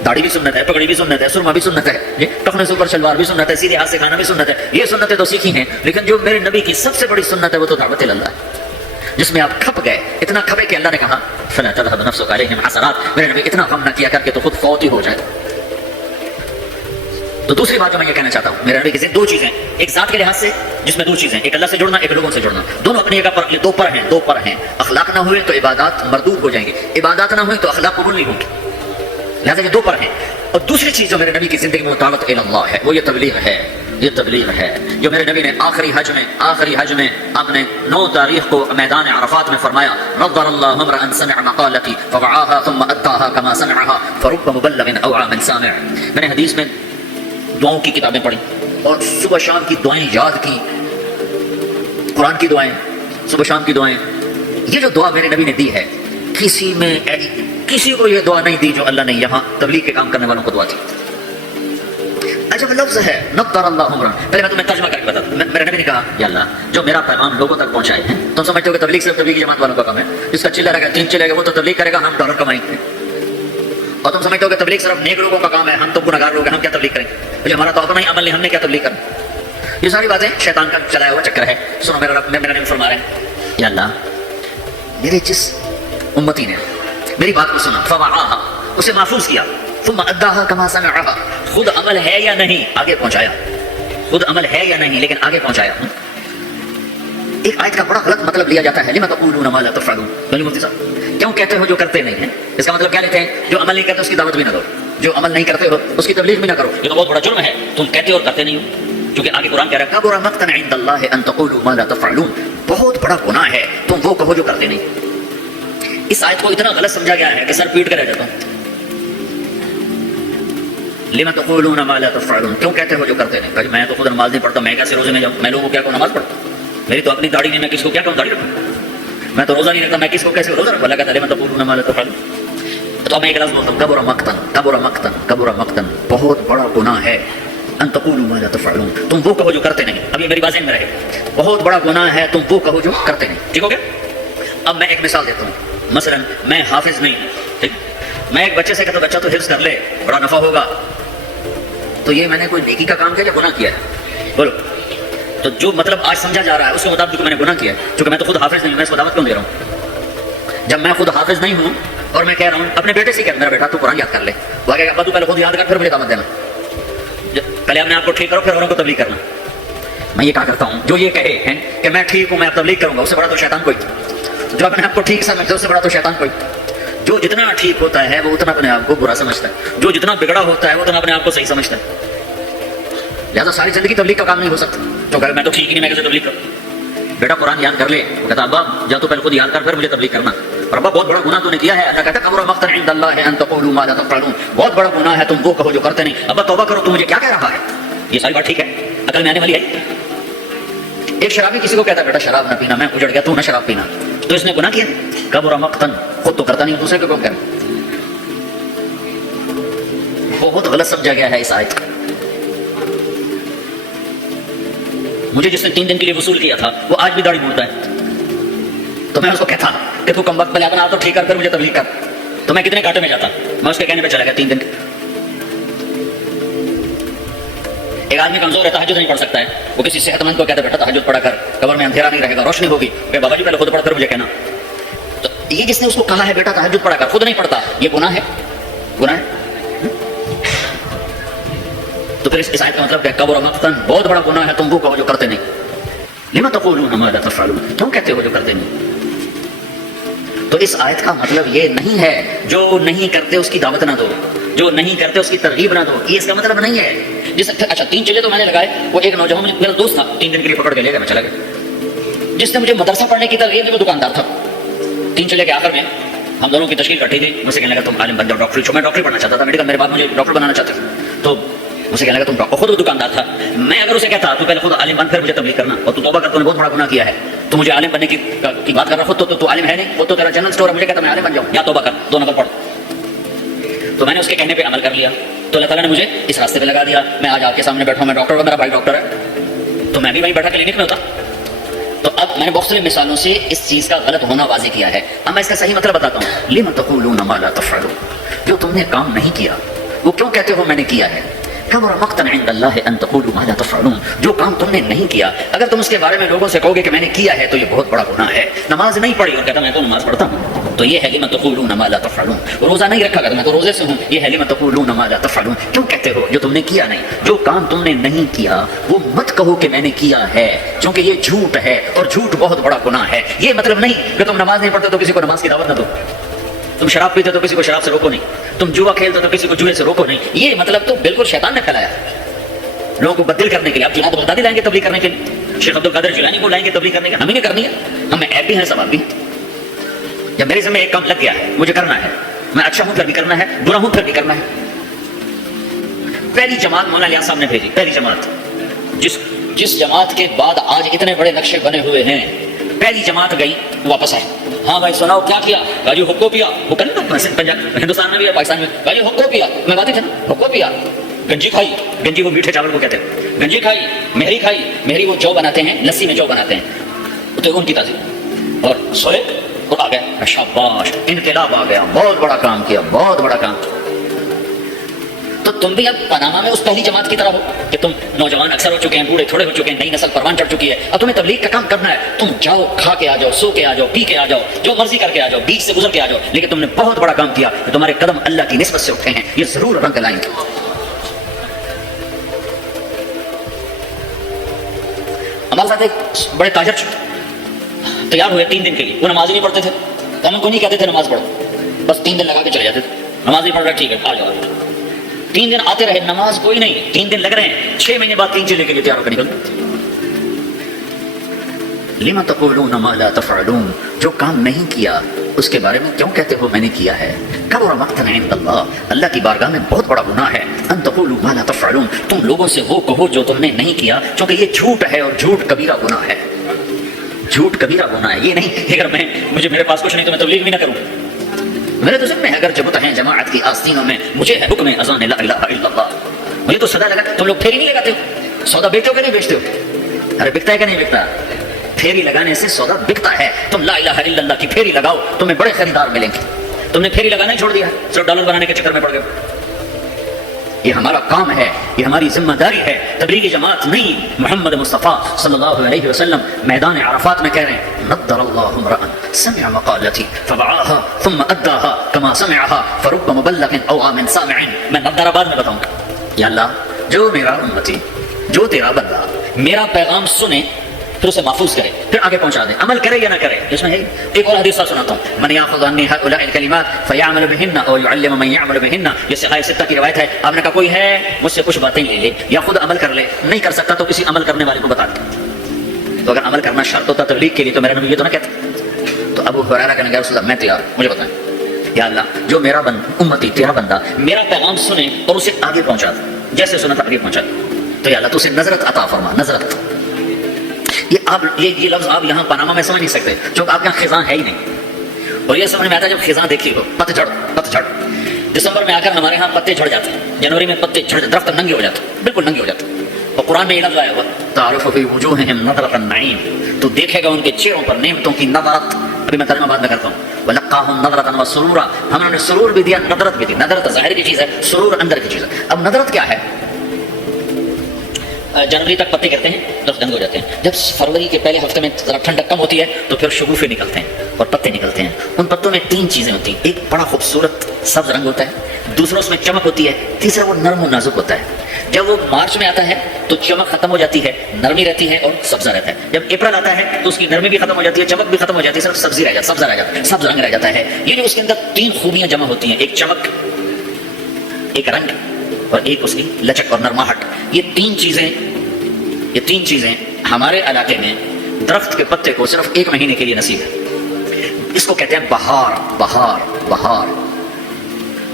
داڑھی بھی سنت ہے، پگڑی بھی سنت ہے، سرما بھی سنت ہے، ٹخنے سے اوپر شلوار بھی سنت ہے، سیدھے ہاتھ سے کھانا بھی سنت ہے. یہ سنتیں تو سیکھی ہیں، لیکن جو میرے نبی کی سب سے بڑی سنت ہے وہ تو دعوت اللہ ہے، جس میں آپ کھپ گئے، اتنا کھپے کہ اللہ نے کہا فلا تذهب نفسك عليهم حسرات. میرے نبی اتنا غم نہ کیا کر کے تو خود فوت ہی ہو جائے. تو دوسری بات جو میں یہ کہنا چاہتا ہوں، میرے نبی کی 2 چیزیں، ایک ذات کے لحاظ سے جس میں 2 چیزیں، ایک اللہ سے جڑنا، ایک لوگوں سے جڑنا، دونوں اپنی جگہ پر، یہ 2 پر ہیں. اخلاق نہ ہوئے تو عبادات مردود ہو جائیں گے، عبادات نہ ہوئے تو اخلاق قبول نہیں ہوں گے، لہٰذا یہ 2 پر ہیں. اور دوسری چیز جو میرے نبی کی زندگی میں دعوت اللہ ہے وہ یہ تبلیغ ہے. یہ تبلیغ ہے جو میرے نبی نے آخری حج میں آپ نے 9 تاریخ کو میدان عرفات میں فرمایا نظر اللہ امرأ سمع مقالتی فوعاها ثم اداها كما سمعها فرب مبلغ اوعى من سامع. میں نے حدیث میں دعاؤں کی کتابیں پڑھی اور صبح شام کی دعائیں یاد کی، قرآن کی دعائیں، صبح شام کی دعائیں. یہ جو دعا میرے نبی نے دی ہے کسی کو یہ دعا نہیں دی جو اللہ نے یہاں تبلیغ کے کام کرنے والوں کو دعا دی. عجب لفظ ہے نظر اللہ عمرہ. پہلے میں تمہیں ترجمہ کر کے بتا دوں. میرے نبی نے کہا یا اللہ جو میرا پیغام لوگوں تک پہنچائے ہیں، تم سمجھتے ہو کہ تبلیغ صرف تبلیغی جماعت والوں کا کام ہے، جس کا چلا رہے گا 3 چلے گا وہ تو تبلیغ کرے گا، ہم ڈالر کمائیں گے. اور تم سمجھتے ہو کہ تبلیغ صرف نیک لوگوں کا کام ہے، ہم تو گنہگار لوگ ہیں، ہم کیا تبلیغ کریں گے، ہمارا تو اپنا ہی عمل نہیں، ہم نے کیا تبلیغ کرنا. یہ ساری باتیں شیطان کا چلایا ہوا چکر ہے. سنو میرا رب، میرا نبی فرما رہے ہیں یا اللہ میرے جس امتی نے میری بات کو سنا فوعاها، اسے محفوظ کیا، ثم اداها كما سمعها، خود عمل ہے یا نہیں آگے پہنچایا، خود عمل ہے یا نہیں لیکن آگے پہنچایا۔ ایک آیت کا بڑا غلط مطلب لیا جاتا ہے، لما تقولون ما لا تفعلون، بھائی مفتی صاحب کیوں کہتے ہو جو کرتے نہیں ہیں؟ اس کا مطلب کیا لیتے ہیں؟ جو عمل نہیں کرتے اس کی دعوت بھی نہ دو، جو عمل نہیں کرتے ہو اس کی تبلیغ بھی نہ کرو، یہ تو بہت بڑا جرم ہے، تم کہتے اور کرتے نہیں ہو۔ کیونکہ آگے قرآن کہہ رہا ہے کبر مقتا عند اللہ ان تقولوا ما لا تفعلون، بہت بڑا گناہ ہے تم وہ کہو جو کرتے نہیں۔ اس آیت کو اتنا غلط سمجھا گیا ہے کہ سر پیٹ کر رہ جاتا ہوں۔ لما تقولون ما لا تفعلون، کیوں کہتے ہو جو کرتے نہیں؟ میں تو خود نماز نہیں پڑھتا، میں کیسے روزے میں جاؤں؟ میں لوگوں کو کیا کہوں نماز پڑھتا، میری تو اپنی داڑھی نہیں، میں کس کو کیا کہوں داڑھی رکھوں؟ میں تو روزہ نہیں رکھتا، میں کس کو کیسے روزہ رکھوں؟ اللہ کہتا ہے لما تقولون ما لا تفعلون۔ تو اب میں ایک لفظ بولتا ہوں، کبر مقتا، کبر مقتا، کبر مقتا، بہت بڑا گناہ ہے، ان تقولوا ما لا تفعلون، تم وہ کہو جو کرتے نہیں۔ اب یہ میری بات ذہن میں رہے، بہت بڑا گناہ ہے تم وہ کہو جو کرتے نہیں، ٹھیک ہو گیا؟ اب میں ایک مثال دیتا ہوں، مثلا میں حافظ نہیں، ٹھیک، میں ایک بچے سے کہتا ہوں بچہ تو حفظ کر لے بڑا نفع ہوگا، تو یہ میں نے کوئی نیکی کا کام کیا یا گناہ کیا ہے؟ بولو۔ تو جو مطلب آج سمجھا جا رہا ہے اس کے مطابق میں نے گناہ کیا ہے، کیونکہ میں تو خود حافظ نہیں ہوں، میں اس کو دعوت کیوں دے رہا ہوں؟ جب میں خود حافظ نہیں ہوں اور میں کہہ رہا ہوں اپنے بیٹے سے کہ میرا بیٹا تو قرآن یاد کر لے، وہ کہے گا ابا تو پہلے خود یاد کر پھر مجھے دعوت دینا، پہلے اپنے آپ کو ٹھیک کرو پھر اوروں کو تبلیغ کرنا۔ میں یہ کہا کرتا ہوں جو یہ کہے ہیں کہ میں ٹھیک ہوں میں تبلیغ کروں گا، اس سے بڑا تو شیطان کوئی، جو اپنے آپ کو ٹھیک سمجھتا ہے اس سے بڑا تو شیطان کوئی۔ جو جتنا ٹھیک ہوتا ہے وہ اتنا اپنے آپ کو برا سمجھتا ہے، جو جتنا بگڑا ہوتا ہے وہ اتنا اپنے آپ کو صحیح سمجھتا ہے۔ لہٰذا ساری زندگی تبلیغ کا کام نہیں ہو سکتا، تو کہ میں تو ٹھیک ہی نہیں، میں کیسے تبلیغ کروں؟ بیٹا قرآن یاد کر لے، وہ کہتا ابا جا تو پہلے خود یاد کر پھر مجھے تبلیغ کرنا، اور ابا بہت بڑا گناہ تو نے کیا ہے، اللہ کہتا ہے کبر مقتا عند اللہ ان تقولوا ما لا تفعلون، بہت بڑا گناہ ہے تم وہ کہو جو کرتے نہیں۔ ابا توبہ کرو، تو مجھے کیا کہہ رہا ہے؟ یہ ساری بات ٹھیک ہے، عقل میں آنے والی ہے؟ ایک شرابی کسی کو کہتا ہے بیٹا شراب نہ پینا، میں اجڑ گیا تو نہ شراب پینا، تو اس نے گناہ کیا؟ کبر مقتا، خود تو کرتا نہیں دوسرے کو کیوں کرے؟ بہت غلط سمجھا گیا ہے اس آیت کو۔ مجھے جس نے 3 دن کے لیے وصول کیا تھا وہ آج بھی داڑھی بولتا ہے، تو میں اس کو کہتا کہ تو کم وقت پہلے اپنا آپ تو ٹھیک کر پھر مجھے تبلیغ کر، تو میں کتنے گھاٹے میں جاتا، میں اس کے کہنے پہ چلا گیا 3 دن۔ ایک آدمی کمزور ہے تہجد نہیں پڑھ سکتا ہے، وہ کسی صحت مند کو کہتا ہے بیٹا تہجد پڑھا کر، قبر میں اندھیرا نہیں رہے گا روشنی ہوگی، کہ بابا جی پہلے خود پڑھ کر مجھے کہنا۔ تو یہ جس نے اس کو کہا ہے بیٹا تہجد پڑھا کر خود نہیں پڑھتا، یہ گناہ ہے، گناہ ہے۔ تو پھر اس آیت کا مطلب ہے کبر مقتا، بہت بڑا گناہ ہے تم وہ کہو جو کرتے نہیں۔ لما تقولون ما لا تفعلون، کیوں کہتے ہو جو کرتے نہیں؟ تو اس آیت کا مطلب یہ نہیں ہے جو نہیں کرتے اس کی دعوت نہ دو، جو نہیں کرتے اس کی ترغیب نہ دو، یہ اس کا مطلب نہیں ہے۔ جس اچھا 3 چیزیں تو میں نے لگائے، وہ ایک نوجوان میرا دوست تھا 3 دن کے لیے پکڑ کے لے گیا، میں چلا گیا، جس نے مجھے مدرسہ پڑھنے کی ترغیب دی وہ دکاندار تھا۔ 3 چلے کے آخر میں ہم دونوں کی تشکیل کٹھی تھی، مجھ سے کہنے لگا تم عالم بن جاؤ، ڈاکٹری چھو، میں ڈاکٹری پڑھنا چاہتا تھا، میڈیکل میرے بعد مجھے ڈاکٹر بنانا چاہتا تھا، تو اسے کہنے لگا تم ڈاکٹر، خود وہ دکاندار تھا، میں اگر اسے کہتا تو پہلے خود عالم بن پھر مجھے تبلیغ کرنا، اور تو توبہ کر، تو نے بہت بڑا گناہ کیا ہے، تو مجھے عالم بننے کی بات کر رہا، خود تو عالم ہے نہیں، خود تو تیرا جنرل اسٹور ہے، مجھے کہتا میں عالم بن جاؤں، یا توبہ کر 2 نفل پڑھ۔ تو میں نے اس کے کہنے پہ عمل کر لیا، تو اللہ تعالیٰ نے مجھے اس راستے پہ لگا دیا، میں آج آپ کے سامنے بیٹھا ہوں، میں ڈاکٹر ہوں، میرا بھائی ڈاکٹر ہے، تو میں بھی وہیں بیٹھا کلینک میں ہوتا۔ تو اب میں نے مختلف مثالوں سے اس چیز کا غلط ہونا واضح کیا ہے، اب میں اس کا صحیح مطلب بتاتا ہوں۔ لم تقولون ما لا تفعلون، جو تم نے کام نہیں کیا وہ کیوں کہتے ہو میں نے کیا ہے؟ کبر مقتا عند اللہ ان تقولوا ما لا تفعلون، جو کام تم نے نہیں کیا اگر تم اس کے بارے میں لوگوں سے کہو گے کہ میں نے کیا ہے تو یہ بہت بڑا گناہ ہے۔ نماز نہیں پڑھی اور کہتا میں تو نماز پڑھتا ہوں، تو یہ ہے لم تقولون ما لا تفعلون۔ روزہ نہیں رکھا کرتا میں تو روزے سے ہوں، یہ ہے لم تقولون ما لا تفعلون، کیوں کہتے ہو جو تم نے کیا نہیں؟ جو کام تم نے نہیں کیا وہ مت کہو کہ میں نے کیا ہے، کیونکہ یہ جھوٹ ہے اور جھوٹ بہت بڑا گناہ ہے۔ یہ مطلب نہیں کہ تم نماز نہیں پڑھتے تو کسی کو نماز کی دعوت نہ دو، تم شراب پیتے تو کسی کو شراب سے روکو نہیں، تم جوا کھیلتے تو کسی کو جوئے سے روکو نہیں، یہ مطلب تو بالکل شیطان نے پھیلایا لوگوں کو بدل کرنے کے لیے۔ اب جناب بغدادی لائیں گے تبلیغ کرنے کے لیے، شیخ عبد القادر جیلانی کو لائیں گے تبلیغ کرنے کے، ہمیں نہیں کرنی ہے، ہمیں ایپ بھی ہیں ثواب بھی۔ جب میرے ذمہ ایک کام لگ گیا ہے مجھے کرنا ہے، میں اچھا ہوں پھر بھی کرنا ہے، برا ہوں پھر بھی کرنا ہے۔ پہلی جماعت مولانا الیاس صاحب نے بھیجی، پہلی جماعت جس جماعت کے بعد آج اتنے بڑے نقشے بنے ہوئے ہیں، پہلی جماعت گئی واپس آئی، ہاں بھائی سناؤ کیا کیا؟ بھائی حکو پیا، وہ کرنا ہندوستان میں بھی ہے پاکستان میں، بھائی حکو پیا، میں بات تھا نا حکو پیا، گنجی کھائی، گنجی وہ میٹھے چاول کو کہتے ہیں، گنجی کھائی، مہری کھائی، مہری وہ جو بناتے ہیں لسی میں جو بناتے ہیں، تو ان کی تعظیم، اور سوئے اور آ گئے، شاباش انقلاب آ گیا، بہت بڑا کام کیا، بہت بڑا کام۔ تو تم بھی اب پاناما میں اس پہلی جماعت کی طرح ہو کہ تم نوجوان اکثر ہو چکے ہیں، بوڑھے تھوڑے ہو چکے ہیں، نئی نسل پروان چڑھ چکی ہے، اب تمہیں تبلیغ کا کام کرنا ہے، تم جاؤ، کھا کے آ جاؤ، سو کے آ جاؤ، پی کے آ جاؤ، جو مرضی کر کے آ جاؤ، بیچ سے گزر کے آ جاؤ، لیکن تم نے بہت بڑا کام کیا کہ تمہارے قدم اللہ کی نسبت سے اٹھے ہیں، یہ ضرور رنگ لائیں گے۔ ہمارے ساتھ ایک بڑے تاجر تیار ہوئے 3 دن کے لیے، وہ نماز نہیں پڑھتے تھے، ہم ان کو نہیں کہتے تھے نماز پڑھو، بس 3 دن لگا کے چلے جاتے تھے، نماز نہیں پڑھ رہا، ٹھیک ہے آ جاؤ۔ 3 دن آتے رہے، نماز کوئی نہیں، 3 دن لگ رہے ہیں، 6 مہینے بعد 3 چلے کے لیے تیار ہو کر نکل۔ لما تقولون ما لا تفعلون، جو کام نہیں کیا اس کے بارے میں کیوں کہتے ہو میں نے کیا ہے؟ کبر مقتا عند اللہ، اللہ کی بارگاہ میں بہت بڑا گناہ ہے، ان تقولوا ما لا تفعلون، تم لوگوں سے وہ کہو جو تم نے نہیں کیا، کیونکہ یہ جھوٹ ہے اور جھوٹ کبیرہ گناہ ہے، جھوٹ کبیرہ گناہ ہے۔ یہ نہیں کہ اگر میرے پاس کچھ نہیں تو میں تبلیغ بھی نہ کروں، میرے تو ذمہ میں اگر جبت ہیں جماعت کی آستینوں میں، مجھے ہے حکم اذان لا الہ الا اللہ، مجھے تو صدا لگا۔ تم لوگ پھیری نہیں لگاتے ہو، سودا بیچتے ہو کہ نہیں بیچتے ہو؟ ارے بکتا ہے کہ نہیں بکتا؟ پھیری لگانے سے سودا بکتا ہے۔ تم لا الہ الا اللہ کی پھیری لگاؤ، تمہیں بڑے خریدار ملیں گے۔ تم نے پھیری لگانا ہی چھوڑ دیا، صرف ڈالر بنانے کے چکر میں پڑ گئے۔ یہ ہمارا کام ہے، یہ ہماری ذمہ داری ہے، تبلیغی جماعت نہیں۔ محمد مصطفیٰ صلی اللہ علیہ وسلم میدان عرفات میں کہہ رہے ہیں، نضر اللہ امرأ سمع مقالتی فوعاها ثم اداها كما سمعها فرب مبلغ اوعى من سامع۔ میں نضر بعد میں بتاؤں گا، یا اللہ جو میرا امتی، جو تیرا بندہ میرا پیغام سنے پھر اسے محفوظ کرے، پھر آگے پہنچا دے، عمل کرے یا نہ کرے۔ اس میں ایک اور حدیث سناتا ہوں، من یاخذ عنی هؤلاء الکلمات فیعمل بهن او يعلم من يعمل بهن، یہ صحاح ستہ کی روایت ہے۔ آپ نے کہا کوئی ہے مجھ سے کچھ باتیں لے لے یا خود عمل کر لے، نہیں کر سکتا تو کسی عمل کرنے والے کو بتا دے۔ تو اگر عمل کرنا شرط ہوتا تبلیغ کے لیے تو میرا نبی یہ تو نہ کہتا۔ تو ابو ہریرہ کہنے لگا رسول اللہ میں تیار، مجھے بتائیں یا اللہ جو میرا امتی تیرا بندہ میرا پیغام سنے اور اسے آگے پہنچا دے، جیسے سنا تھا آگے پہنچا دے، تو یا اللہ تو اسے نظرت عطا فرما۔ نظرت یہ لفظ آپ یہاں پاناما میں سمجھ نہیں سکتے کیونکہ آپ یہاں خزاں ہے ہی نہیں، اور یہ سمجھ میں آتا ہے جب خزاں دیکھی ہو، پتجھڑ۔ دسمبر میں آ کر ہمارے ہاں پتے جھڑ جاتے ہیں، جنوری میں پتے جھڑ جاتے، درخت ننگے ہو جاتے ہیں، بالکل ننگے ہو جاتے ہیں، اور قرآن میں یہ لفظ آیا ہوا تعرف فی وجوہہم نظرۃ النعیم، تو دیکھے گا ان کے چہروں پر نعمتوں کی نظرت۔ ابھی میں ترجمہ بعد میں کرتا ہوں، ولقاہم نظرۃ وسرورا، ہم نے انہیں سرور بھی دیا، نظرت بھی دی۔ نظرت ظاہر کی چیز ہے، سرور اندر کی چیز ہے۔ اب نظرت کیا ہے؟ جنوری تک پتے کرتے ہیں، درخت ننگے ہو جاتے ہیں، جب فروری کے پہلے ہفتے میں ذرا ٹھنڈک کم ہوتی ہے تو پھر شگوفے نکلتے ہیں اور پتے نکلتے ہیں۔ ان پتوں میں 3 چیزیں ہوتی ہیں، ایک بڑا خوبصورت سبز رنگ ہوتا ہے، دوسرا اس میں چمک ہوتی ہے، تیسرا وہ نرم و نازک ہوتا ہے۔ جب وہ مارچ میں آتا ہے تو چمک ختم ہو جاتی ہے، نرمی رہتی ہے اور سبزہ رہتا ہے۔ جب اپریل آتا ہے تو اس کی نرمی بھی ختم ہو جاتی ہے، چمک بھی ختم ہو جاتی ہے، صرف سبزہ رہ جاتا ہے، سبز رنگ رہ جاتا ہے۔ یہ جو اس کے اندر 3 خوبیاں جمع ہوتی ہیں، ایک چمک، ایک رنگ اور ایک اس کی لچک اور نرماہٹ، یہ تین چیزیں ہمارے علاقے میں درخت کے پتے کو صرف 1 مہینے کے لیے نصیب ہے۔ اس کو کہتے ہیں بہار۔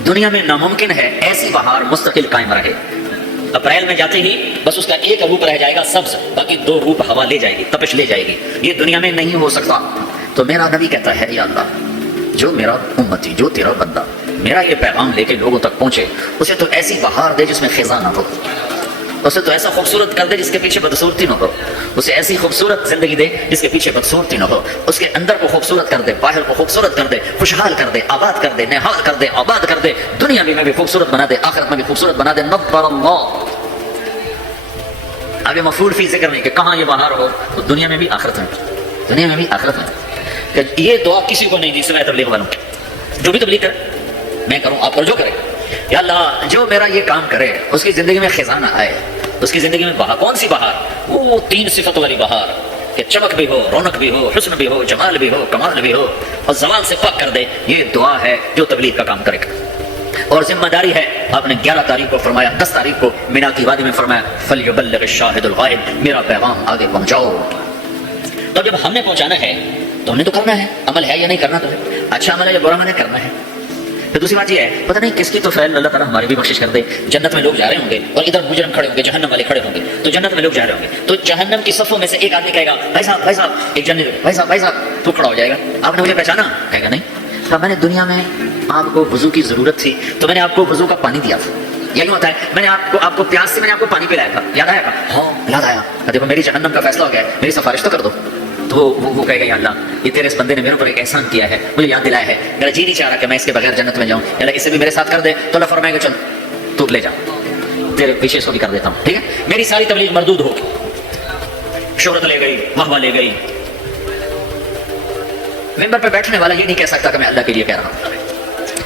دنیا میں ناممکن ہے ایسی بہار مستقل قائم رہے۔ اپریل میں جاتے ہی بس اس کا ایک روپ رہ جائے گا سبز، باقی 2 روپ ہوا لے جائے گی، تپش لے جائے گی، یہ دنیا میں نہیں ہو سکتا۔ تو میرا نبی کہتا ہے یا اللہ جو میرا امتی، جو تیرا بندہ میرا یہ پیغام لے کے لوگوں تک پہنچے، اسے تو ایسی بہار دے جس میں خزاں نہ ہو، اسے تو ایسا خوبصورت کر دے جس کے پیچھے بدصورتی نہ ہو، اسے ایسی خوبصورت زندگی دے جس کے پیچھے بدصورتی نہ ہو، اس کے اندر کو خوبصورت کر دے، باہر کو خوبصورت کر دے، خوشحال کر دے، آباد کر دے، نہال کر دے، آباد کر دے، دنیا میں بھی خوبصورت بنا دے، آخرت میں بھی خوبصورت بنا دے۔ نظر اللہ، آگے مفعول فی ذکر نہیں کہ کہاں یہ بہار ہو، تو دنیا میں بھی آخرت میں۔ کہ یہ دعا کسی کو نہیں دی سوائے تبلیغ والوں، جو بھی تبلیغ کرے، میں کروں، آپ اور جو کرے، یا اللہ جو میرا یہ کام کرے اس کی زندگی میں خزاں نہ آئے، اس کی زندگی میں بہار۔ کون سی بہار؟ وہ 3 صفت والی بہار کہ چمک بھی ہو، رونق بھی ہو، حسن بھی ہو، جمال بھی ہو، کمال بھی ہو، اور زوال سے پاک کر دے۔ یہ دعا ہے جو تبلیغ کا کام کرے گا، اور ذمہ داری ہے۔ آپ نے 11 تاریخ کو فرمایا، 10 تاریخ کو مینا کی وادی میں فرمایا فَلْيُبَلِّغِ الشَّاهِدُ الْغَائِبُ، میرا پیغام آگے پہنچاؤ۔ تو جب ہم نے پہنچانا ہے تو ہم نے تو کرنا ہے، عمل ہے یا نہیں کرنا، تو ہے اچھا عمل ہے یا برا عمل ہے، کرنا ہے۔ پھر دوسری بات یہ ہے، پتہ نہیں کس کی تو فعل اللہ تعالیٰ ہماری بھی بخشش کر دے۔ جنت میں لوگ جا رہے ہوں گے اور ادھر مجرم کھڑے ہوں گے، جہنم والے کھڑے ہوں گے، تو جنت میں لوگ جا رہے ہوں گے تو جہنم کی صفوں میں سے ایک آدمی کہے گا بھائی صاحب، ایک جنت بھائی صاحب، تو کھڑا ہو جائے گا، آپ نے مجھے پہچانا؟ کہے گا نہیں، تو میں نے دنیا میں آپ کو وضو کی ضرورت تھی تو میں نے آپ کو وضو کا پانی دیا تھا، یہی ہوتا ہے، میں نے آپ کو پیاس سے میں نے آپ کو پانی پلایا تھا، یاد آیا؟ ہاں یاد آیا، دیکھو میری جہنم کا فیصلہ ہو گیا ہے، میری سفارش تو کر دو۔ تو وہ کہے گا یا اللہ یہ تیرے اس بندے نے میرے اوپر ایک احسان کیا ہے، مجھے یاد دلایا ہے، میرا جی نہیں چاہ رہا کہ میں اس کے بغیر جنت میں جاؤں، یا اللہ اسے بھی میرے ساتھ کر دے، تو اللہ فرمائے گا چل تو لے جاؤ۔ تیرے پیچھے اس کو بھی کر دیتا ہوں، ٹھیک ہے؟ میری ساری تبلیغ مردود ہوگی، شہرت لے گئی، واہ لے گئی۔ ممبر پہ بیٹھنے والا یہ نہیں کہہ سکتا کہ میں اللہ کے لیے کہہ رہا ہوں۔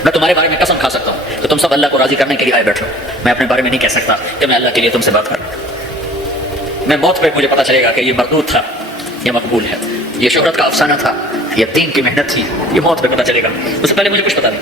میں تمہارے بارے میں قسم کھا سکتا ہوں کہ تم سب اللہ کو راضی کرنے کے لیے آئے بیٹھو، میں اپنے بارے میں نہیں کہہ سکتا کہ میں اللہ کے لیے تم سے بات کر رہا ہوں۔ میں موت پہ مجھے پتا چلے گا کہ یہ مردود تھا، یہ مقبول ہے، یہ شہرت کا افسانہ تھا، یہ دین کی محنت تھی، یہ موت پہ پتا چلے گا، اس سے پہلے مجھے کچھ پتا نہیں۔